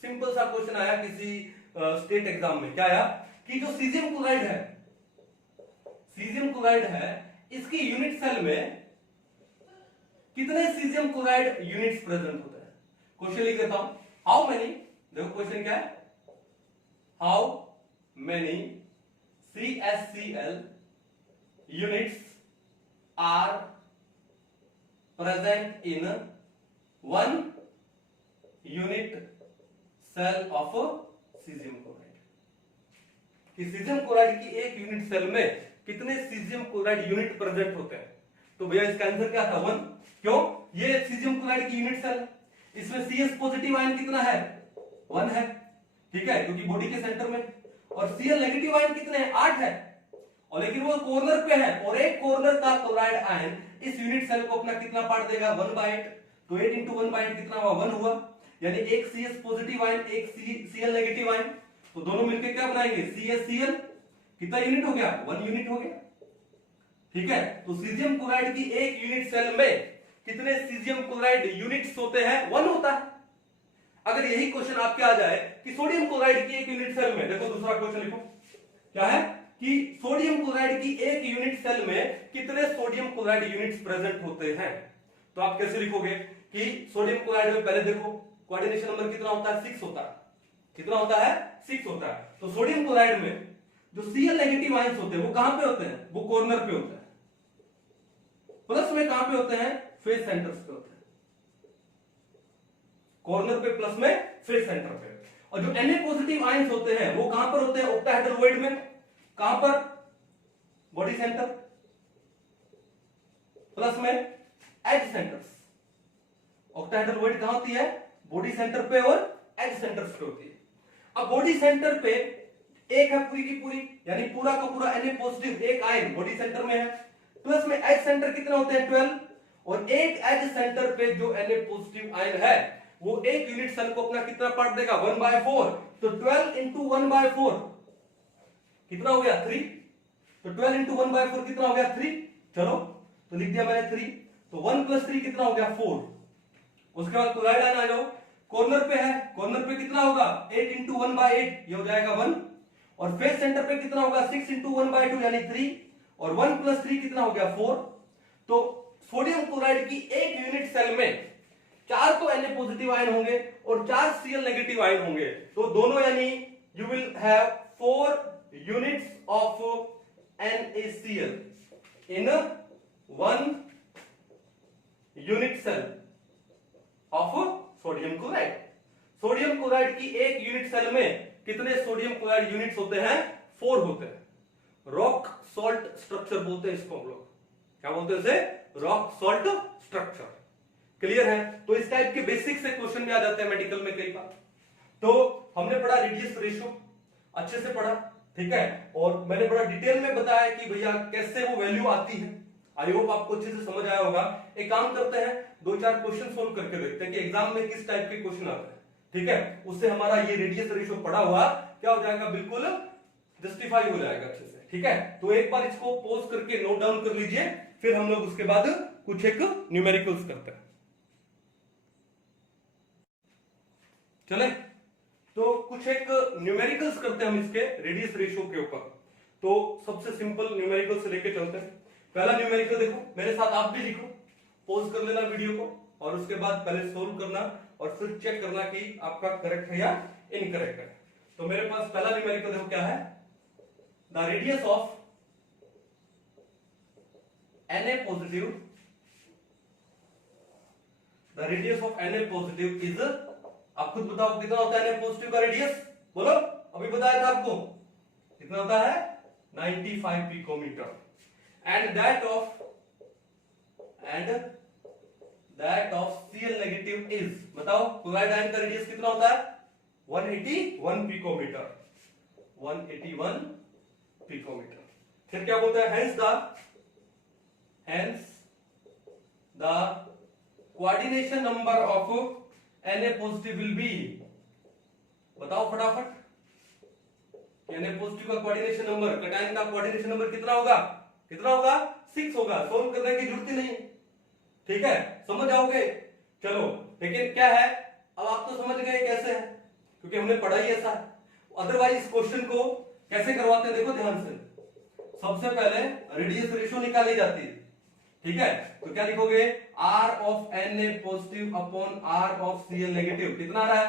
सिंपल सा क्वेश्चन आया किसी स्टेट एग्जाम में, क्या आया कि जो सीजियम क्लोराइड है, सीजियम क्लोराइड है, इसकी यूनिट सेल में कितने सीजियम क्लोराइड यूनिट्स प्रेजेंट होते हैं। क्वेश्चन लिख देता हूं, हाउ मेनी, देखो क्वेश्चन क्या है, how many CaCl units are present in one unit cell of caesium chloride, कि सीजियम क्लोराइड की एक यूनिट सेल में कितने सीजियम क्लोराइड यूनिट प्रेजेंट होते हैं। तो भैया इसका आंसर क्या था 1। क्यों? ये सीजियम क्लोराइड की यूनिट सेल, इसमें CS पॉजिटिव आयन कितना है 1 है, ठीक है, क्योंकि बॉडी के सेंटर में, और Cl नेगेटिव आयन कितने हैं 8 है, और लेकिन वो कॉर्नर पे है, और एक कॉर्नर का क्लोराइड आयन इस यूनिट सेल को अपना कितना पार्ट देगा 1/8, तो 8 × 1/8 कितना हुआ 1 हुआ, यानी एक CS पॉजिटिव आयन एक Cl नेगेटिव आयन, तो दोनों मिलकर क्या बनाएंगे CaCl, कितना यूनिट हो गया 1 यूनिट हो गया, ठीक है। तो सीजियम क्लोराइड की एक यूनिट सेल में कितने सीजियम क्लोराइड यूनिट्स होते हैं 1 होता है। अगर यही क्वेश्चन आपके आ जाए कि सोडियम क्लोराइड की एक यूनिट सेल में, देखो दूसरा क्वेश्चन लिखो क्या है कि सोडियम क्लोराइड की एक यूनिट सेल में कितने सोडियम क्लोराइड यूनिट्स प्रेजेंट होते हैं, तो आप कैसे लिखोगे कि सोडियम क्लोराइड में पहले देखो कोऑर्डिनेशन नंबर कितना होता है 6 होता है, कितना होता है 6 होता है। तो सोडियम क्लोराइड में जो Cl नेगेटिव आयंस होते हैं वो कहां पे होते हैं, वो कॉर्नर पे होते हैं, प्लस में कहां पे होते हैं फेस सेंटर्स पे होते हैं, कॉर्नर पे प्लस में फेस सेंटर पे, और जो Na पॉजिटिव आयंस होते हैं वो कहां पर होते हैं ऑक्टाहेड्रल वॉइड में, कहां पर बॉडी सेंटर प्लस में एज सेंटर्स, ऑक्टाहेड्रल वॉइड कहां होती है बॉडी सेंटर पे और एज सेंटर्स पे होती है। अब बॉडी सेंटर पे एक है पूरी की पूरी, यानी पूरा का पूरा Na पॉजिटिव एक आयन बॉडी सेंटर में है, प्लस में एज सेंटर कितने होते हैं 12, और एक एज सेंटर पे जो Na पॉजिटिव आयन है वो एक यूनिट सेल को अपना कितना पार्ट देगा 1/4, तो 12 × 1/4 कितना हो गया 3, तो 12 × 1/4 कितना हो गया 3, चलो तो लिख दिया मैंने 3, तो 1 + 3 कितना हो गया 4। उसके बाद क्लोराइड आयन आ जाओ, कॉर्नर पे है, कॉर्नर पे कितना होगा 8 × 1/8 ये हो जाएगा 1, और फेस सेंटर पे कितना होगा 6 × 1/2 यानी 3, और 1 + 3 कितना हो गया 4। तो सोडियम क्लोराइड की एक यूनिट सेल में 4 तो Na पॉजिटिव आयन होंगे और 4 Cl नेगेटिव आयन होंगे, तो दोनों यानी you will have 4 units of NaCl in 1 unit cell of sodium chloride. Sodium chloride की एक यूनिट सेल में कितने सोडियम क्लोराइड यूनिट्स होते हैं 4 होते हैं। रॉक सॉल्ट स्ट्रक्चर बोलते हैं इसको हम लोग, क्या बोलते हैं इसे रॉक सॉल्ट स्ट्रक्चर। क्लियर है? तो इस टाइप के बेसिक से क्वेश्चन भी आ जाते हैं मेडिकल में कई बार। तो हमने पढ़ा रेडियस रेशियो, अच्छे से पढ़ा, ठीक है, और मैंने बड़ा डिटेल में बताया कि भैया कैसे वो वैल्यू आती है। आई होप आपको अच्छे से समझ आया होगा। एक काम करते हैं 2-4 क्वेश्चन सोल्व करके देखते हैं कि एग्जाम में किस टाइप के क्वेश्चन आते हैं, ठीक है, उससे हमारा ये रेडियस रेशियो पढ़ा हुआ क्या हो जाएगा, बिल्कुल जस्टिफाई हो जाएगा अच्छे से, ठीक है। तो एक बार इसको पॉज करके नोट डाउन कर लीजिए, फिर हम लोग उसके बाद कुछ एक न्यूमेरिकल्स करते हैं। चले तो कुछ एक न्यूमेरिकल्स करते हैं हम इसके रेडियस रेशियो के ऊपर। तो सबसे सिंपल न्यूमेरिकल से लेके चलते हैं। पहला न्यूमेरिकल देखो, मेरे साथ आप भी लिखो, पॉज कर लेना वीडियो को, और उसके बाद पहले सोल्व करना और फिर चेक करना कि आपका करेक्ट है या इनकरेक्ट है। तो मेरे पास पहला न्यूमेरिकल देखो क्या है, the radius of Na positive, the radius of Na positive is, आप खुद बताओ कितना होता है Na पॉजिटिव का रेडियस, बोलो, अभी बताया था आपको कितना होता है 95 picometre, and that of Cl negative is, बताओ क्लोराइड आयन का रेडियस कितना होता है 181 पिकोमीटर, 181 पिकोमीटर। फिर क्या बोलता है, hence the coordination number of Na positive will be, बताओ फटाफट, Na पॉजिटिव का कोऑर्डिनेशन नंबर, कैटायन का कोऑर्डिनेशन नंबर कितना होगा, 6 होगा। सोल्व करने की जरूरत ही नहीं, ठीक है, समझ जाओगे। चलो, लेकिन क्या है, अब आप तो समझ गए कैसे है, क्योंकि हमने पढ़ा ही ऐसा। अदरवाइज इस क्वेश्चन को कैसे करवाते हैं, देखो ध्यान से। सबसे पहले रेडियस रेशियो निकाली जाती है, ठीक है, तो क्या लिखोगे, R of Na positive upon R of Cl negative, कितना आ रहा है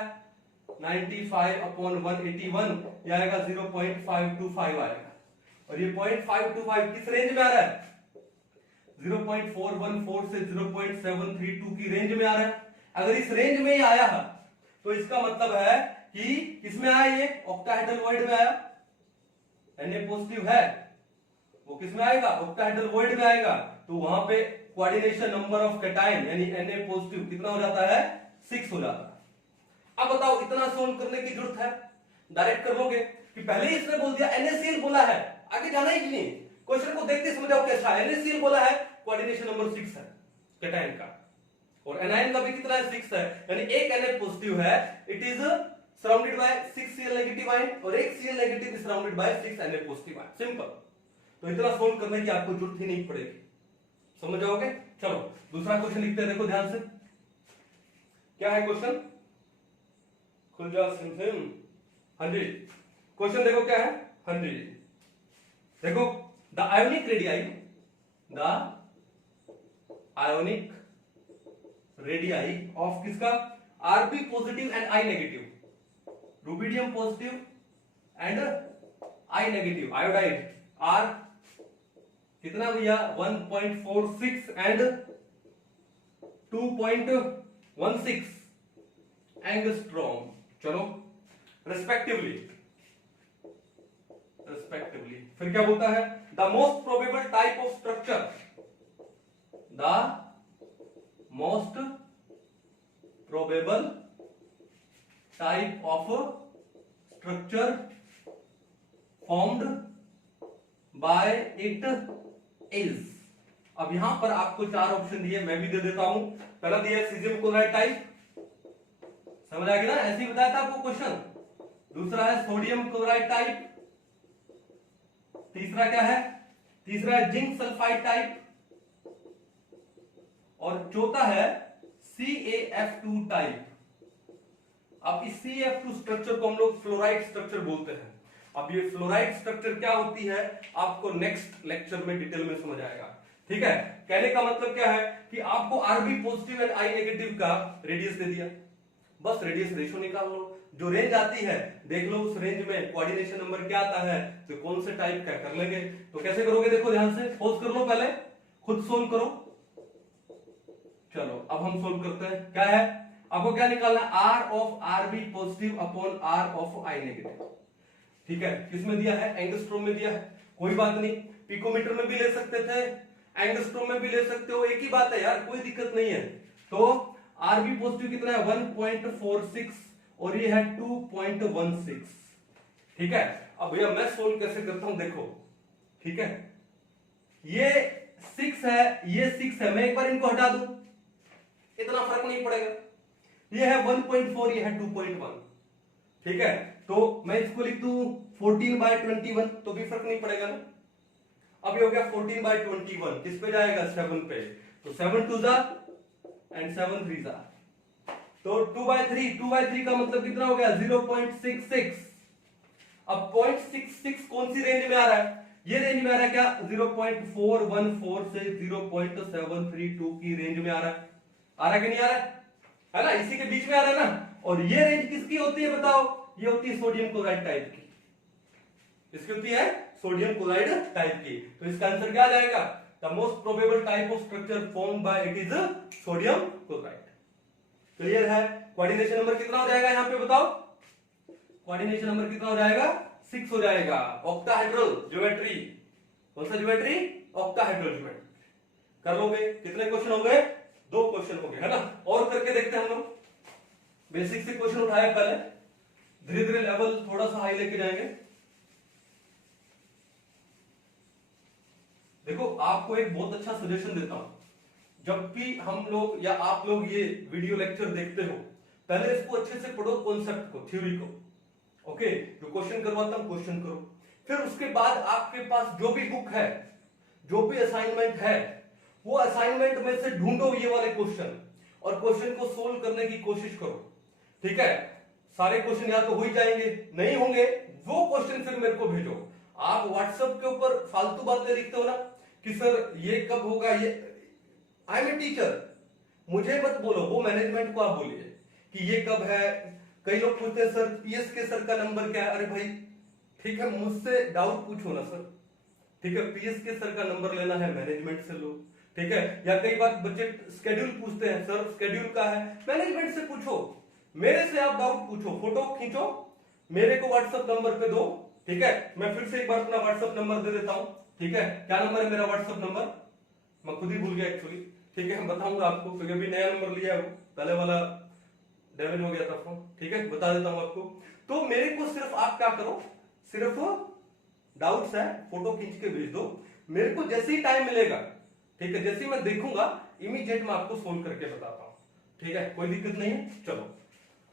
95 अपॉन 181, ये आएगा 0.525 आएगा। और ये 0.525 किस रेंज में आ रहा है? 0.414 से 0.732 की रेंज में आ रहा है। अगर इस रेंज में ही आया है तो इसका मतलब है कि किसमें आया, ये ऑक्टाहेड्रल वॉइड में आया। Na पॉजिटिव है, वो किसमें आएगा? ऑक्टाहेड्रल वॉइड में आएगा। तो वहां पे कोऑर्डिनेशन नंबर ऑफ कैटायन यानी Na पॉजिटिव कितना हो जाता है? 6 हो जाता है। अब बताओ इतना सोल्व करने की जरूरत है? डायरेक्ट कर लोगे कि पहले ही इसने बोल दिया NaCl बोला है, आगे जाना ही नहीं। क्वेश्चन को देखते समझाओ कैसा है। NaCl बोला है, कोऑर्डिनेशन नंबर 6 है कैटायन का, और एनायन का भी कितना है? 6 है, यानी एक Na पॉजिटिव है, it is surrounded by 6 Cl negative ion, और एक Cl negative surrounded by 6 Na positive ion. Simple. तो इतना सोल्व करने की आपको जरूरत ही नहीं पड़ेगी, समझ जाओगे। चलो दूसरा क्वेश्चन लिखते हैं, देखो ध्यान से क्या है क्वेश्चन। खुल जा सिम। हाँ जी, क्वेश्चन देखो क्या है। हाँ जी देखो, the ionic radii, the ionic radii of किसका? Rb positive and I negative, rubidium positive and I negative iodide are कितना भैया? 1.46 एंड 2.16 एंगस्ट्रॉम, चलो रिस्पेक्टिवली। फिर क्या बोलता है? The most probable type of structure, the most probable type of structure formed by it is. अब यहां पर आपको 4 ऑप्शन दिए, मैं भी दे देता हूं। पहला दिया है सीजियम क्लोराइड टाइप, समझ आ गया ना, ऐसे ही बताया था आपको क्वेश्चन। दूसरा है सोडियम क्लोराइड टाइप, तीसरा क्या है? तीसरा है जिंक सल्फाइड टाइप, और चौथा है CaF2 टाइप। अब इस CaF2 स्ट्रक्चर को हम लोग फ्लोराइड स्ट्रक्चर बोलते हैं। अब ये फ्लोराइड स्ट्रक्चर क्या होती है आपको नेक्स्ट लेक्चर में डिटेल में समझ आएगा, ठीक है। कहने का मतलब क्या है कि आपको Rb positive and I negative का रेडियस दे दिया, बस रेडियस रेशो निकाल लो, जो रेंज आती है देख लो, उस रेंज में कोऑर्डिनेशन नंबर क्या आता है, तो कौन से टाइप का कर लेंगे। तो कैसे करोगे देखो ध्यान से, पॉज कर लो, पहले खुद सोल्व करो। चलो अब हम सोल्व करते हैं। क्या है आपको क्या निकालना? R of Rb positive upon R of I negative, ठीक है। किसमें दिया है? एंगस्ट्रॉम में दिया है, कोई बात नहीं, पिकोमीटर में भी ले सकते थे, एंगस्ट्रॉम में भी ले सकते हो, एक ही बात है यार, कोई दिक्कत नहीं है। तो Rb पॉजिटिव कितना है? 1.46 और ये है 2.16, ठीक है। अब भैया मैं सोल्व कैसे करता हूं देखो, ठीक है। ये 6 है, ये 6 है, मैं एक बार इनको हटा दूं, इतना फर्क नहीं पड़ेगा। ये है 1.4, ये है 2.1, ठीक है। तो मैं इसको लिख दूं 14/21, तो भी फर्क नहीं पड़ेगा ना। अब ये हो गया 14/21, किस पे जाएगा? 7 पे, तो 7 2 जा एंड 7 3 जा, तो 2/3 का मतलब कितना हो गया? 0.66। अब 0.66 कौन सी रेंज में आ रहा है? ये रेंज में आ रहा है क्या? 0.414 से 0.732 की रेंज में आ रहा है। आ रहा है कि नहीं आ रहा है ना, इसी के बीच में आ रहा है ना। और ये रेंज किसकी होती है बताओ? ये होती है सोडियम क्लोराइड टाइप की। इसकी होती है सोडियम क्लोराइड टाइप की। तो इसका आंसर क्या आ जाएगा? The most probable type of structure formed by it is sodium chloride. Clear है? कोऑर्डिनेशन नंबर कितना हो जाएगा यहां पे बताओ? कोऑर्डिनेशन नंबर कितना हो जाएगा? 6 हो जाएगा। ऑक्टाहेड्रल ज्योमेट्री, कौन सा ज्योमेट्री? Octahedral geometry. कर लोगे? कितने क्वेश्चन हो गए? 2 क्वेश्चन हो गए, है ना। और करके देखते हैं हम लोग। बेसिक से क्वेश्चन उठाया पहले, धीरे धीरे लेवल थोड़ा सा हाई लेके जाएंगे। देखो आपको एक बहुत अच्छा सजेशन देता हूं, जब भी हम लोग या आप लोग ये वीडियो लेक्चर देखते हो, पहले इसको अच्छे से पढ़ो, कॉन्सेप्ट को, थ्योरी को, ओके। जो क्वेश्चन करवाता हूं क्वेश्चन करो, फिर उसके बाद आपके पास जो भी बुक है, जो भी असाइनमेंट है, वो असाइनमेंट में से ढूंढो ये वाले क्वेश्चन और क्वेश्चन को सोल्व करने की कोशिश करो, ठीक है। सारे क्वेश्चन या तो हो ही जाएंगे, नहीं होंगे वो क्वेश्चन फिर मेरे को भेजो। आप व्हाट्सएप के ऊपर फालतू बातें लिखते हो ना कि सर ये कब होगा, ये आई एम ए टीचर, मुझे मत बोलो, वो मैनेजमेंट को आप बोलिए कि ये कब है, कई लोग पूछते हैं सर पीएसके सर का नंबर क्या है। अरे भाई ठीक है, मुझसे डाउट पूछो ना सर, ठीक है। पीएसके सर का नंबर लेना है मैनेजमेंट से लो, ठीक है। या कई बार बच्चे स्केड्यूल पूछते हैं, सर स्केड्यूल का है, मैनेजमेंट से पूछो, मेरे से आप डाउट पूछो, फोटो खींचो, मेरे को व्हाट्सएप नंबर पे दो, ठीक है। मैं फिर से एक बार अपना व्हाट्सएप नंबर दे देता हूं, ठीक है। क्या नंबर है मेरा व्हाट्सएप नंबर, मैं खुद ही भूल गया एक्चुअली, ठीक है। मैं बताऊंगा आपको क्योंकि अभी नया नंबर लिया है, वो पहले वाला डैमेज हो गया था फोन, ठीक है। बता देता हूं आपको। तो मेरे को सिर्फ आप क्या करो, सिर्फ डाउट्स है फोटो खींच के भेज दो, मेरे को जैसे ही टाइम मिलेगा, ठीक है, जैसे ही मैं देखूंगा इमीडिएट मैं आपको सोल्व करके बताता हूं, ठीक है। कोई दिक्कत नहीं है। चलो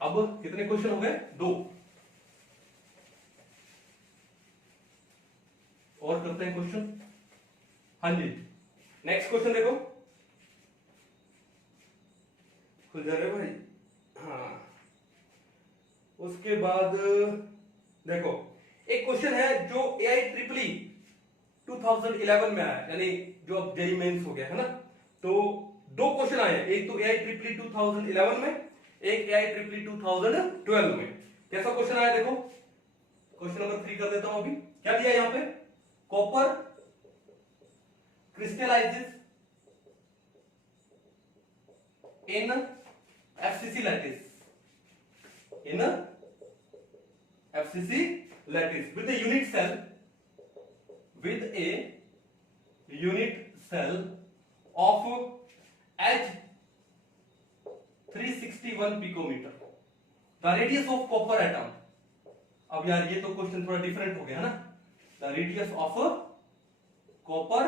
अब कितने क्वेश्चन हो गए, 2 और करते हैं क्वेश्चन। हाँ जी, नेक्स्ट क्वेश्चन देखो, खुल जा रहे भाई। हाँ, उसके बाद देखो एक क्वेश्चन है जो AI EEE 2011 में आया, यानी जो अब जेईई मेंस हो गया है ना। तो 2 क्वेश्चन आए हैं, एक तो AI EEE 2011 में, एक AI EEE 2012 में। कैसा क्वेश्चन आया देखो, क्वेश्चन नंबर 3 कर देता हूं अभी। क्या दिया यहां पे, copper crystallises in FCC lattice, in FCC lattice with a unit cell, with a unit cell of H 361 picometer, the radius of copper atom। अब यार ये तो क्वेश्चन थोड़ा डिफरेंट हो गया है ना, the radius of copper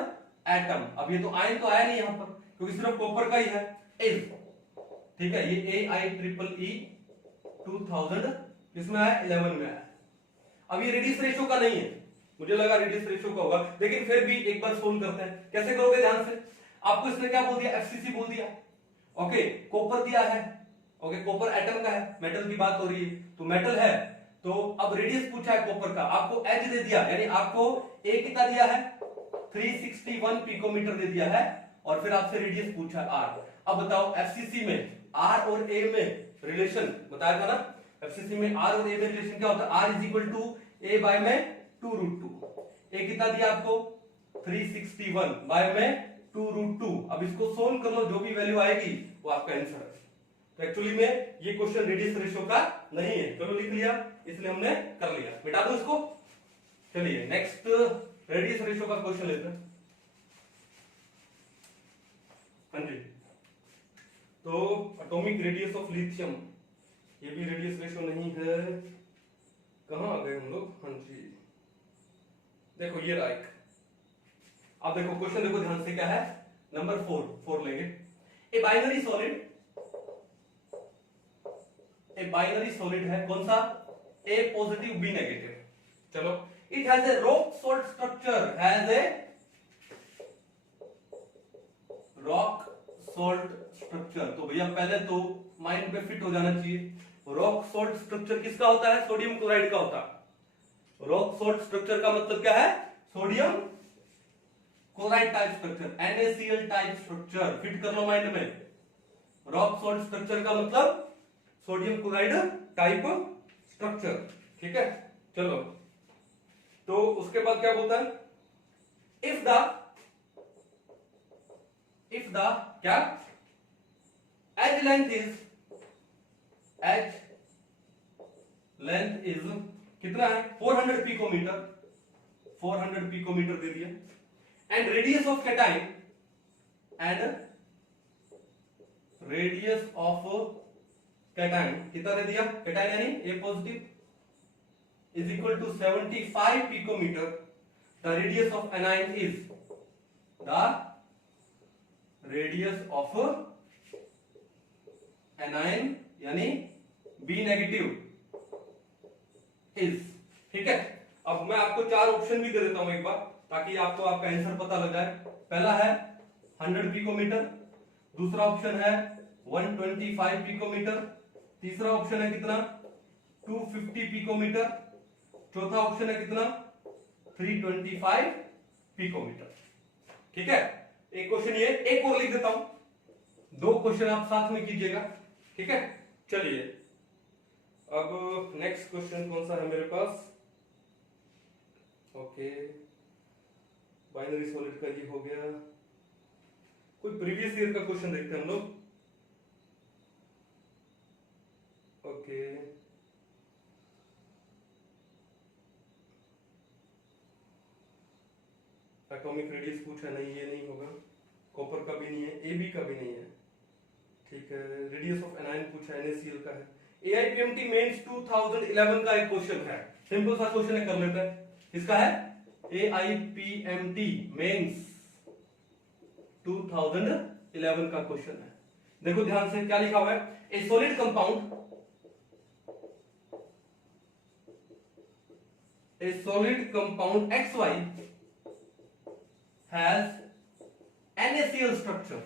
atom. अब ये तो आयन तो आया नहीं यहां पर क्योंकि सिर्फ कॉपर का ही है, इज, ठीक है। ये AIEEE 2000 किसमें आया, 11 में आया। अब ये रेडियस रेशियो का नहीं है, मुझे लगा रेडियस रेशियो का होगा, लेकिन फिर भी एक बार सोल्व करते हैं। कैसे करोगे ध्यान से, आपको इसने क्या बोल दिया, FCC बोल दिया, ओके। कॉपर दिया है, ओके, कॉपर एटम का है, मेटल की बात हो रही है तो मेटल है। तो अब रेडियस पूछा है कॉपर का, आपको H दे दिया, यानी आपको A कितना दिया है, 361 पिकोमीटर दे दिया है, और फिर आपसे रेडियस पूछा है R। अब बताओ FCC में R और A में रिलेशन बताया था ना, FCC में R और A में रिलेशन क्या होता है, R is equal to A by में 2√2। A कितना दिया आपको, 361 बाय में 2√2। अब इसको सोल्व कर लो, जो भी वैल्यू आएगी वो आपका आंसर है। तो एक्चुअली में ये क्वेश्चन रेडियस रेशियो का नहीं है, चलो लिख लिया, इसलिए हमने कर लिया, मिटा दो इसको। चलिए नेक्स्ट रेडियस रेशियो का क्वेश्चन लेते हैं। हाँ जी, तो एटॉमिक रेडियस ऑफ लिथियम, ये भी रेडियस रेशियो नहीं है, कहां आ गए हम लोग। हाँ जी, देखो ये राइट। अब देखो क्वेश्चन देखो ध्यान से, क्या है, नंबर 4 लेंगे। ए बाइनरी सॉलिड है, कौन सा, ए पॉजिटिव बी नेगेटिव। चलो, it has a rock salt structure, has a rock salt structure. तो भैया पहले तो माइंड पे फिट हो जाना चाहिए, रॉक सॉल्ट स्ट्रक्चर किसका होता है, सोडियम क्लोराइड का होता है। रॉक सॉल्ट स्ट्रक्चर का मतलब क्या है, sodium chloride type structure, NaCl type structure, fit कर लो माइंड में। रॉक सॉल्ट स्ट्रक्चर का मतलब सोडियम क्लोराइड टाइप स्ट्रक्चर, ठीक है। चलो, तो उसके बाद क्या बोलता है, इफ द क्या, एज लेंथ इज कितना है, 400 पिकोमीटर, 400 पिकोमीटर दे दिया, एंड रेडियस ऑफ कैटाइन, कितना दे दिया, कैटाइन यानी A positive is equal to 75 picometre. The radius of anion is, the radius of anion यानी बी नेगेटिव इज, ठीक है। अब मैं आपको 4 ऑप्शन भी दे देता हूं एक बार, ताकि आपको आपका आंसर पता लग जाए। पहला है 100 पिकोमीटर, दूसरा ऑप्शन है 125 पिकोमीटर, तीसरा ऑप्शन है कितना, 250 पिकोमीटर, चौथा ऑप्शन है कितना, 325 पिकोमीटर, ठीक है। एक क्वेश्चन ये, एक और लिख देता हूं, 2 क्वेश्चन आप साथ में कीजिएगा, ठीक है। चलिए अब नेक्स्ट क्वेश्चन कौन सा है मेरे पास? ओके, बाइनरी सॉलिड का ये हो गया। कोई प्रीवियस ईयर का क्वेश्चन देखते हैं हम लोग। ओके, एटॉमिक रेडियस पूछा, नहीं ये नहीं होगा। कॉपर का भी नहीं है, एबी का भी नहीं है। ठीक है, रेडियस ऑफ एनायन पूछा, NaCl का है। AIPMT मेंस 2011 का एक क्वेश्चन है, सिंपल सा क्वेश्चन है, कर लेते हैं। किसका है? AIPMT मेंस 2011 का क्वेश्चन है। देखो ध्यान से क्या लिखा हुआ है। A solid compound, a solid compound XY has NaCl structure,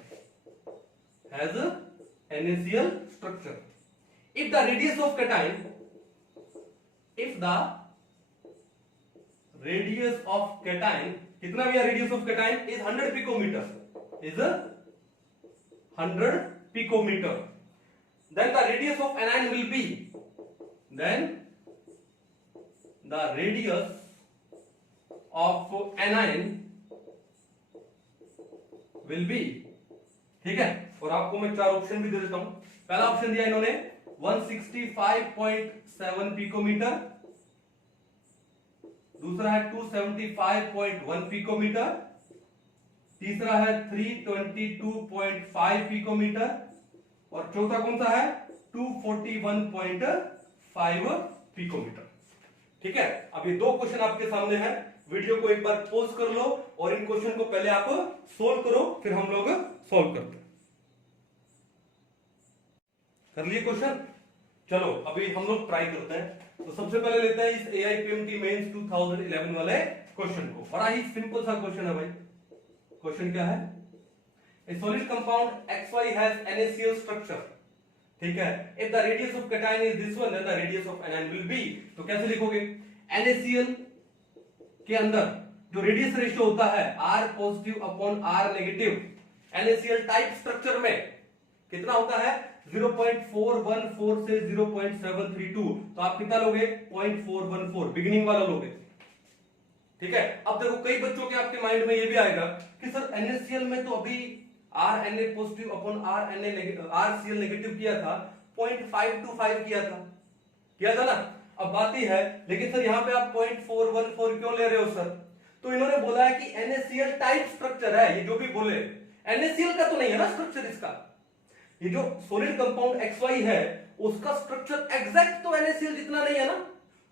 has a NaCl structure. If the radius of cation, if the radius of cation, कितना भी radius of cation is 100 picometer, is a 100 picometer, then the radius of anion will be, then the radius of anion will be, ठीक है। और आपको मैं चार ऑप्शन भी दे देता हूं। पहला ऑप्शन दिया इन्होंने 165.7 पिकोमीटर, दूसरा है 275.1 पिकोमीटर, तीसरा है 322.5 पिकोमीटर और चौथा कौन सा है? 241.5 पिकोमीटर। ठीक है, अब ये दो क्वेश्चन आपके सामने हैं। वीडियो को एक बार पॉज कर लो और इन क्वेश्चन को पहले आप सोल्व करो, फिर हम लोग सोल्व करते हैं। कर लिए क्वेश्चन? चलो अभी हम लोग ट्राई करते हैं। तो सबसे पहले लेते हैं इस AIPMT मेंस 2011 वाले क्वेश्चन को। बड़ा ही सिंपल सा क्वेश्चन है भाई। क्वेश्चन क्या है? A solid compound XY has NaCl structure, ठीक है। If the radius of cation is this one, then the radius of anion will be. तो कैसे लिखोगे? NaCl के अंदर जो रेडियस रेशियो होता है R positive upon R negative, NaCl type structure में कितना होता है? 0.414 से 0.732। तो आप कितना लोगे? 0.414, बिगिनिंग वाला लोगे। ठीक है। अब देखो कई बच्चों के आपके माइंड में ये भी आएगा कि सर NaCl में तो अभी RNA positive upon RCl negative किया था, 0.525 किया था ना। अब बात ही है, लेकिन सर यहाँ पे आप 0.414 क्यों ले रहे हो सर? तो इन्होंने बोला है कि NaCl टाइप स्ट्रक्चर है। ये जो भी बोले, NaCl का तो नहीं है ना स्ट्रक्चर इसका। ये जो सॉलिड कंपाउंड XY है उसका स्ट्रक्चर एग्जैक्ट तो NaCl जितना नहीं है ना।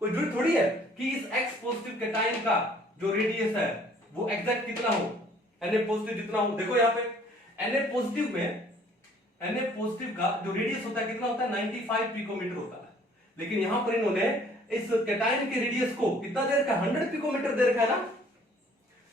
कोई जरूरी थोड़ी है कि इस X पॉजिटिव कैटायन का जो रेडियस है वो एग्जैक्ट कितना हो, Na पॉजिटिव जितना हो। देखो यहाँ पे Na पॉजिटिव में, Na पॉजिटिव का जो रेडियस होता है कितना होता है? 95 पिकोमीटर होता है। लेकिन यहां पर इन्होंने इस कैटायन के रेडियस को कितना दे रखा है? 100 पिकोमीटर दे रखा है ना।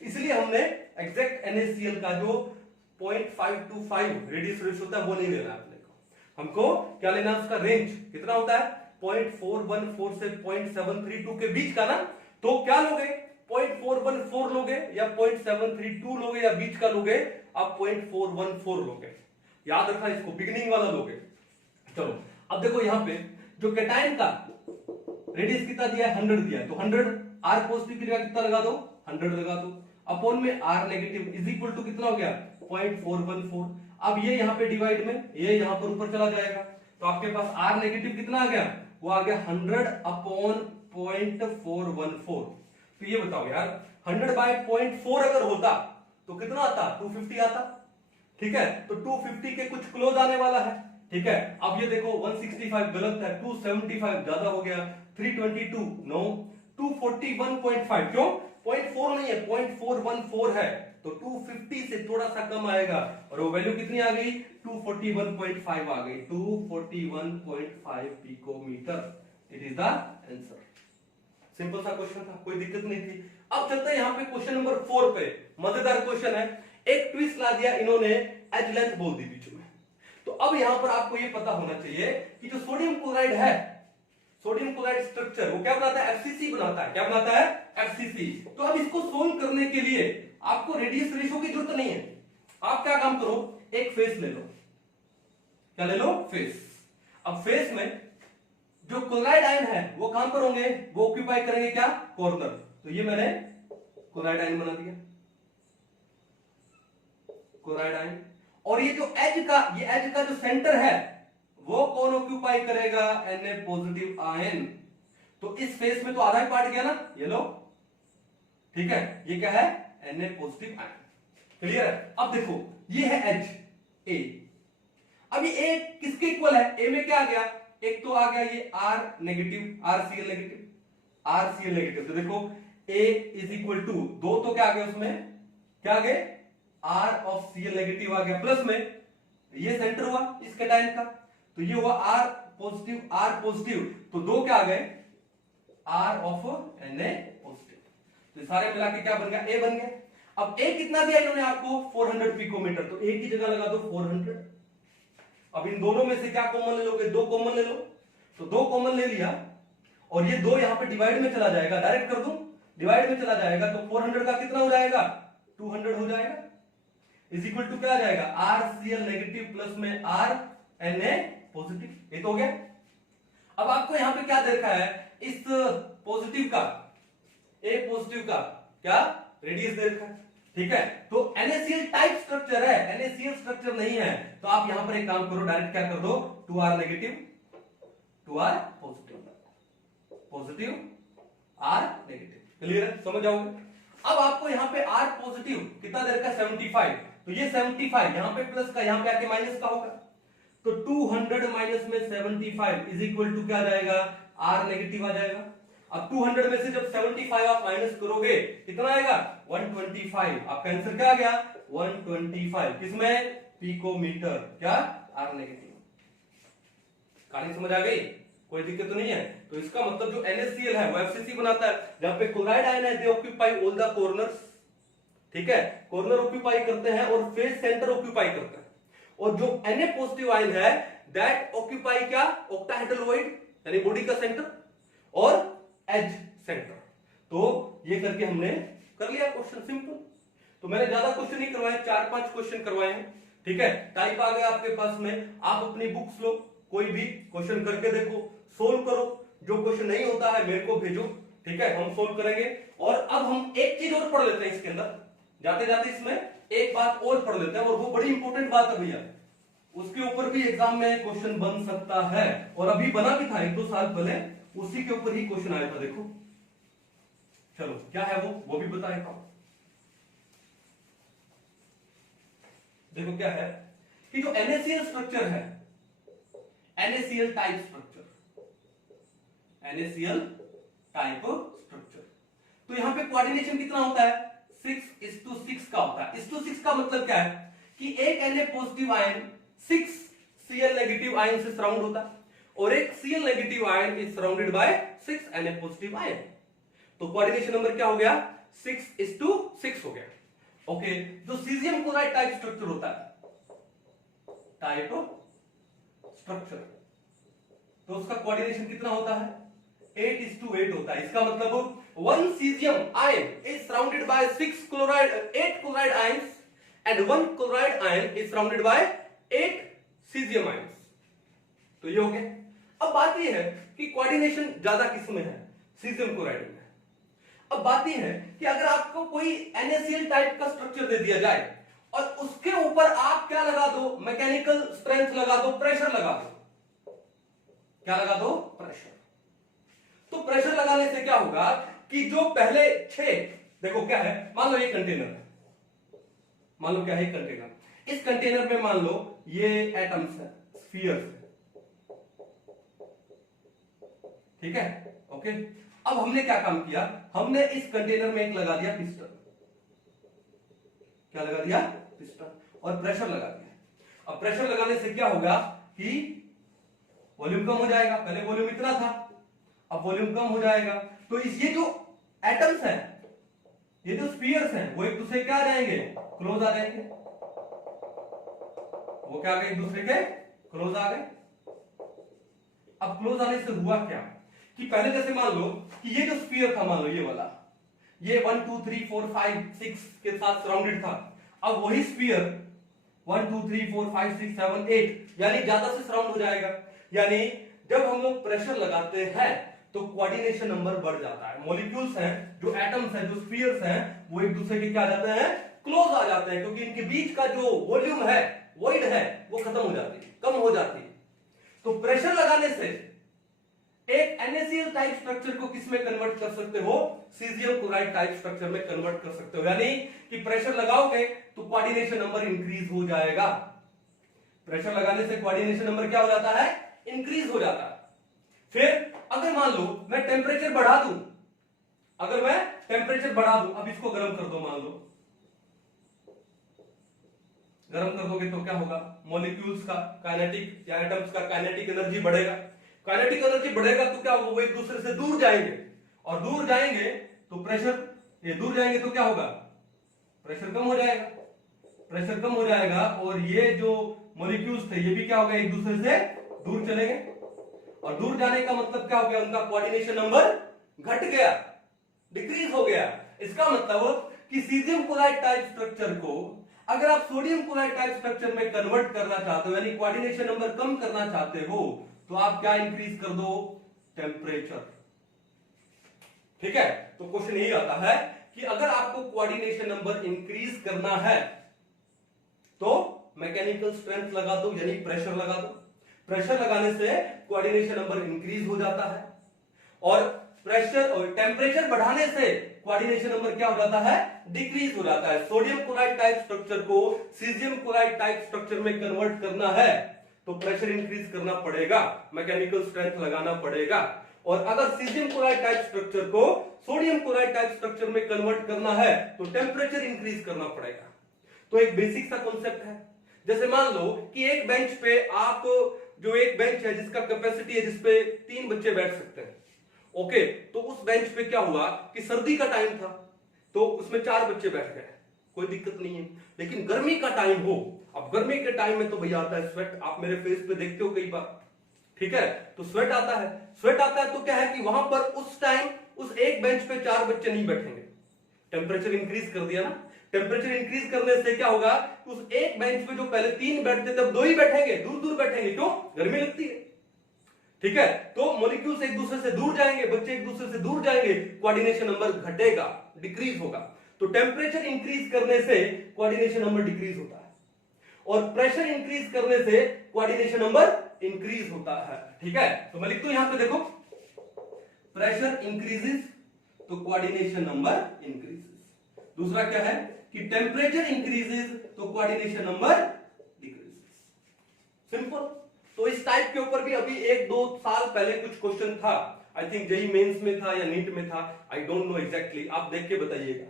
इसलिए हमने एग्जैक्ट NaCl का जो 0.525 रेडियस रेशियो होता है वो नहीं लेना है अपने को। हमको क्या लेना है? उसका रेंज कितना होता है? 0.414 से 0.732 के बीच का ना। तो क्या लोगे? 0.414 लोगे या 0.732 लोगे या बीच का लोगे? आप 0.414 लोगे। याद रखना इसको, बिगिनिंग वाला लोगे। चलो अब देखो यहाँ पे जो कैटायन का रेडियस कितना दिया है? 100 दिया है। तो 100 R पॉजिटिव की जगह कितना लगा दो? 100 लगा दो। अपॉन में R negative is equal to कितना हो गया? 0.414। अब ये यहाँ पे डिवाइड में, ये यहाँ पर ऊपर चला जाएगा। तो आपके पास R नेगेटिव कितना आ गया? वो आ गया 100 अपॉन 0.414। तो ये बताओ यार, 100 बाय 0.4 अगर होता तो कितना आता? 250 आता। ठीक है, तो 250 के कुछ क्लोज आने वाला है। ठीक है, अब ये देखो 165 गलत है, 275 ज्यादा हो गया, 322 नो, 241.5 क्यों? 0.4 नहीं है, 0.414 है। तो 250 से थोड़ा सा कम आएगा और वो वैल्यू कितनी आ गई? 241.5 आ गई। 241.5 picometre. It is the answer. Simple सा क्वेश्चन था, कोई दिक्कत नहीं थी। अब चलते हैं यहाँ पे क्वेश्चन नंबर 4 पे। मजेदार क्वेश्चन है। एक ट्विस्ट ला दिया इन्होंने, एज लेंथ बोल दी बीच में। तो अब यहां पर आपको ये पता होना चाहिए कि जो सोडियम क्लोराइड है, सोडियम क्लोराइड स्ट्रक्चर वो क्या बनाता है? FCC बनाता है। क्या बनाता है? FCC। तो अब इसको सोल्व करने के लिए आपको रेडियस रेशियो की जरूरत नहीं है। आप क्या काम करो, एक फेस ले लो। क्या ले लो? फेस। अब फेस में जो क्लोराइड आयन है वो कहां पर होंगे, वो ऑक्यूपाई करेंगे क्या, कॉर्नर। तो ये मैंने क्लोराइड आयन बना दिया, क्लोराइड आयन। और ये जो एज का जो सेंटर है वो कौन ऑक्यूपाई करेगा, Na पॉजिटिव आयन। तो इस फेस में तो आधा ही पार्ट गया ना, ये लो, ठीक है, ये क्या है, Na पॉजिटिव आयन। क्लियर है। अब देखो ये है एच ए, अब ये ए किसके इक्वल है, ए में क्या आ गया, एक तो आ गया ये R negative, R Cl negative, R Cl negative. तो देखो ए इज इक्वल टू, दो तो क्या आ गया उसमें, क्या आ गए, आर ऑफ सीएल नेगेटिव आ गया, प्लस में ये सेंटर हुआ इस कैटायन का, तो ये हुआ आर पॉजिटिव, आर पॉजिटिव, तो दो क्या आ गए, आर ऑफ Na पॉजिटिव। तो सारे मिला के क्या बन गया, ए बन गया। अब ए कितना दिया इन्होंने आपको, 400 पिकोमीटर, तो ए की जगह लगा दो 400। अब इन दोनों में से क्या कॉमन ले लोगे, दो कॉमन ले लो, तो दो कॉमन ले लिया, और ये दो यहां पे डिवाइड में चला जाएगा, डायरेक्ट कर दूं, डिवाइड में चला जाएगा, तो 400 का कितना हो जाएगा, 200 हो जाएगा, इज इक्वल टू क्या आ जाएगा, आर सीएल नेगेटिव प्लस में आर Na पॉजिटिव। ये तो हो गया। अब आपको यहां पे क्या देखा है, इस पॉजिटिव का, ए पॉजिटिव का क्या रेडियस दे रखा है, ठीक है। तो NaCl टाइप स्ट्रक्चर है, NaCl स्ट्रक्चर नहीं है, तो आप यहां पर एक काम करो, डायरेक्ट क्या कर दो, 2r negative 2r positive, positive r negative. Clear है, समझ जाओगे। अब आपको यहां पे r पॉजिटिव कितना दे रखा है, 75, तो ये 75 यहां पे प्लस का, यहां पे आके माइनस का होगा, तो 200 माइनस में 75 इज इक्वल टू क्या आ जाएगा, r नेगेटिव आ जाएगा। अब 200 में से जब 75 आप माइनस करोगे कितना आएगा, 125। आपका आंसर क्या आ गया, 125, किसमें, पिकोमीटर, क्या, R नेगेटिव। कहानी समझ आ गई, कोई दिक्कत तो नहीं है। तो इसका मतलब जो NaCl है वो FCC बनाता है, जहां पे क्लोराइड आयन है, दे ऑक्यूपाई ऑल द कॉर्नर्स, ठीक है, कॉर्नर ऑक्यूपाई करते हैं और फेस सेंटर ऑक्यूपाई करते हैं। और जो Na पॉजिटिव आयन है दैट ऑक्यूपाई क्या, ऑक्टाहेड्रल यानी बॉडी का सेंटर और एज सेंटर। तो ये करके हमने कर लिया क्वेश्चन, सिंपल। तो मैंने ज्यादा क्वेश्चन नहीं करवाए, 4-5 क्वेश्चन करवाए हैं, ठीक है। टाइप आ गया आपके पास में, आप अपनी बुक्स लो, कोई भी क्वेश्चन करके देखो, सोल्व करो, जो क्वेश्चन नहीं होता है मेरे को भेजो, ठीक है, हम सोल्व करेंगे। और अब हम एक चीज और पढ़ लेते हैं इसके अंदर, जाते जाते इसमें एक बात और पढ़ लेते हैं, और वो बड़ी इंपॉर्टेंट बात है भैया, उसके ऊपर भी एग्जाम में क्वेश्चन बन सकता है, और अभी बना भी था 1-2 साल पहले, उसी के ऊपर ही क्वेश्चन आया था। देखो चलो क्या है वो भी बताएगा। देखो क्या है कि जो NaCl स्ट्रक्चर है, NaCl type structure, NaCl type structure, तो यहां पे कोऑर्डिनेशन कितना होता है, 6:6 का होता है। 6:6 का मतलब क्या है कि एक Na positive ion 6 Cl negative ion से सराउंड होता है, और एक Cl negative ion is surrounded by 6 Na positive ion. तो कोऑर्डिनेशन नंबर क्या हो गया, 6:6 हो गया। ओके, जो सीजियम क्लोराइड टाइप स्ट्रक्चर होता है, टाइप स्ट्रक्चर, तो उसका कोऑर्डिनेशन कितना होता है, 8:8 होता है। इसका मतलब 1 caesium ion is surrounded by 8 chloride ions, and 1 chloride ion is surrounded by 8 caesium ions. तो ये हो गया। अब बात ये है कि कोऑर्डिनेशन ज्यादा किसमें है, सीजियम क्लोराइड में। अब बात ये है कि अगर आपको कोई NaCl टाइप का स्ट्रक्चर दे दिया जाए और उसके ऊपर आप क्या लगा दो, मैकेनिकल स्ट्रेंथ लगा दो, प्रेशर लगा दो, क्या लगा दो, प्रेशर। तो प्रेशर लगाने से क्या होगा कि जो पहले 6, देखो क्या है, मान लो ये कंटेनर है, मान लो क्या है कंटेनर, इस कंटेनर में मान लो ये एटम्स है, स्फीयर्स है, ठीक है, ओके। अब हमने क्या काम किया, हमने इस कंटेनर में एक लगा दिया पिस्टन, क्या लगा दिया, पिस्टन, और प्रेशर लगा दिया। अब प्रेशर लगाने से क्या होगा कि वॉल्यूम कम हो जाएगा, पहले वॉल्यूम इतना था, अब वॉल्यूम कम हो जाएगा। तो ये जो एटम्स हैं, ये जो स्फीयर्स हैं, वो एक दूसरे क्या आ जाएंगे, क्लोज आ जाएंगे, वो क्या आ गए, एक दूसरे के क्लोज आ गए। अब क्लोज आने से हुआ क्या कि पहले जैसे मान लो कि ये जो स्फीयर था, मान लो ये वाला, ये 1 2 3 4 5 6 के साथ सराउंडेड था। अब वही स्फीयर 1 2 3 4 5 6 7 8 यानी ज्यादा से सराउंड हो जाएगा, यानी जब हम लोग प्रेशर लगाते हैं तो कोऑर्डिनेशन नंबर बढ़ जाता है। मॉलिक्यूल्स हैं, जो एटम्स हैं, जो स्फीयर्स हैं, वो एक दूसरे के क्या आ जाते हैं, क्लोज आ जाते हैं, क्योंकि इनके बीच का जो वॉल्यूम है, वॉइड है, वो खत्म हो जाती है, कम हो जाती है। तो प्रेशर लगाने से एक NaCl टाइप स्ट्रक्चर को किस में कन्वर्ट कर सकते हो, सीजियम क्लोराइड टाइप स्ट्रक्चर में कन्वर्ट कर सकते हो। यानी कि प्रेशर लगाओगे तो कोऑर्डिनेशन नंबर इंक्रीज हो जाएगा। प्रेशर लगाने से कोऑर्डिनेशन नंबर क्या हो जाता है, इंक्रीज हो जाता है। फिर अगर मान लो मैं टेम्परेचर बढ़ा दूं, अगर मैं टेम्परेचर बढ़ा दूं, अब इसको गर्म कर दो, मान लो गर्म कर दोगे तो क्या होगा, मॉलिक्यूल्स का काइनेटिक या एटम्स का काइनेटिक एनर्जी बढ़ेगा। काइनेटिक एनर्जी बढ़ेगा तो क्या होगा, वो एक दूसरे से दूर जाएंगे, और दूर जाएंगे तो प्रेशर, ये दूर जाएंगे तो क्या होगा, प्रेशर कम हो जाएगा। प्रेशर कम हो जाएगा और ये जो मॉलिक्यूल्स थे ये भी क्या होगा, एक दूसरे से दूर चलेंगे, और दूर जाने का मतलब क्या हो गया, उनका कोऑर्डिनेशन नंबर घट गया, डिक्रीज हो गया। इसका मतलब कि सीजियम क्लोराइड टाइप स्ट्रक्चर को अगर आप सोडियम क्लोराइड टाइप स्ट्रक्चर में कन्वर्ट करना चाहते हो, यानी कोऑर्डिनेशन नंबर कम करना चाहते हो, तो आप क्या इंक्रीज कर दो, टेम्परेचर। ठीक है, तो क्वेश्चन यही आता है कि अगर आपको कोऑर्डिनेशन नंबर इंक्रीज करना है तो मैकेनिकल स्ट्रेंथ लगा दो, यानी प्रेशर लगा दो। प्रेशर लगाने से कोऑर्डिनेशन नंबर इंक्रीज हो जाता है, और प्रेशर और टेम्परेचर बढ़ाने से कोऑर्डिनेशन नंबर क्या हो जाता है, डिक्रीज हो जाता है। सोडियम क्लोराइड टाइप स्ट्रक्चर को सीजियम क्लोराइड टाइप स्ट्रक्चर में कन्वर्ट करना है तो प्रेशर इंक्रीज करना पड़ेगा, मैकेनिकल स्ट्रेंथ लगाना पड़ेगा। और अगर सीजियम क्लोराइड टाइप स्ट्रक्चर को सोडियम क्लोराइड टाइप स्ट्रक्चर में कन्वर्ट करना है तो टेम्परेचर इंक्रीज करना पड़ेगा। तो एक बेसिक सा कॉन्सेप्ट है। जैसे मान लो कि एक बेंच पे आप, जो एक बेंच है जिसका कैपेसिटी है जिसपे 3 बच्चे बैठ सकते हैं, ओके, तो उस बेंच पे क्या हुआ कि सर्दी का टाइम था तो उसमें 4 बच्चे बैठ गए, कोई दिक्कत नहीं है। लेकिन गर्मी का टाइम हो, अब गर्मी के टाइम में तो भैया आता है स्वेट, आप मेरे फेस पे देखते हो कई बार, ठीक है, तो स्वेट आता है। स्वेट आता है तो क्या है कि वहां पर उस टाइम उस एक बेंच पे 4 बच्चे नहीं बैठेंगे, टेम्परेचर इंक्रीज कर दिया ना। टेम्परेचर इंक्रीज करने से क्या होगा, उस एक बेंच पे जो पहले 3 बैठते थे अब 2 ही बैठेंगे, दूर दूर बैठेंगे, क्यों, गर्मी लगती है। ठीक है, तो मॉलिक्यूल्स एक दूसरे से दूर जाएंगे, बच्चे एक दूसरे से दूर जाएंगे, कोऑर्डिनेशन नंबर घटेगा, डिक्रीज होगा। तो टेम्परेचर इंक्रीज करने से कोऑर्डिनेशन नंबर डिक्रीज होता है, और प्रेशर इंक्रीज करने से कोऑर्डिनेशन नंबर इंक्रीज होता है। ठीक है, तो मैं लिखता हूं यहां पे, देखो, प्रेशर इंक्रीजेस तो कोऑर्डिनेशन नंबर इंक्रीजेस। दूसरा क्या है कि टेम्परेचर इंक्रीजेस तो कोऑर्डिनेशन नंबर डिक्रीजेस। सिंपल। तो इस टाइप के ऊपर भी अभी 1-2 साल पहले कुछ क्वेश्चन था, आई थिंक जेईई मेंस में था या नीट में था, आई डोंट नो एग्जैक्टली, आप देख के बताइएगा।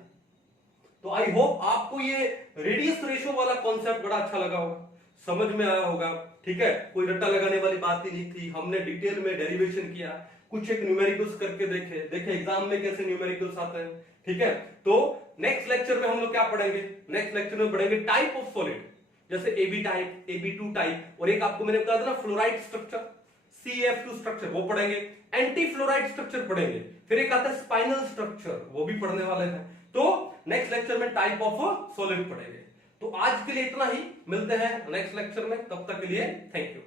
तो आई होप आपको ये रेडियस रेशो वाला कॉन्सेप्ट बड़ा अच्छा लगा होगा, समझ में आया होगा। ठीक है, कोई रट्टा लगाने वाली बात ही नहीं थी, हमने डिटेल में डेरिवेशन किया, कुछ एक न्यूमेरिकल्स करके देखे एग्जाम में कैसे न्यूमेरिकल्स आते हैं। ठीक है, तो नेक्स्ट लेक्चर में हम लोग क्या पढ़ेंगे, नेक्स्ट लेक्चर में पढ़ेंगे टाइप ऑफ सॉलिड, जैसे AB टाइप, AB2 टाइप, और एक आपको मैंने बताया था ना फ्लोराइड स्ट्रक्चर, CF2 स्ट्रक्चर, वो पढ़ेंगे। एंटी फ्लोराइड स्ट्रक्चर पढ़ेंगे, फिर एक आता है स्पाइनल स्ट्रक्चर, वो भी पढ़ने वाले हैं। तो नेक्स्ट लेक्चर में टाइप ऑफ सॉलिड पढ़ेंगे। तो आज के लिए इतना ही, मिलते हैं नेक्स्ट लेक्चर में, तब तक के लिए थैंक यू।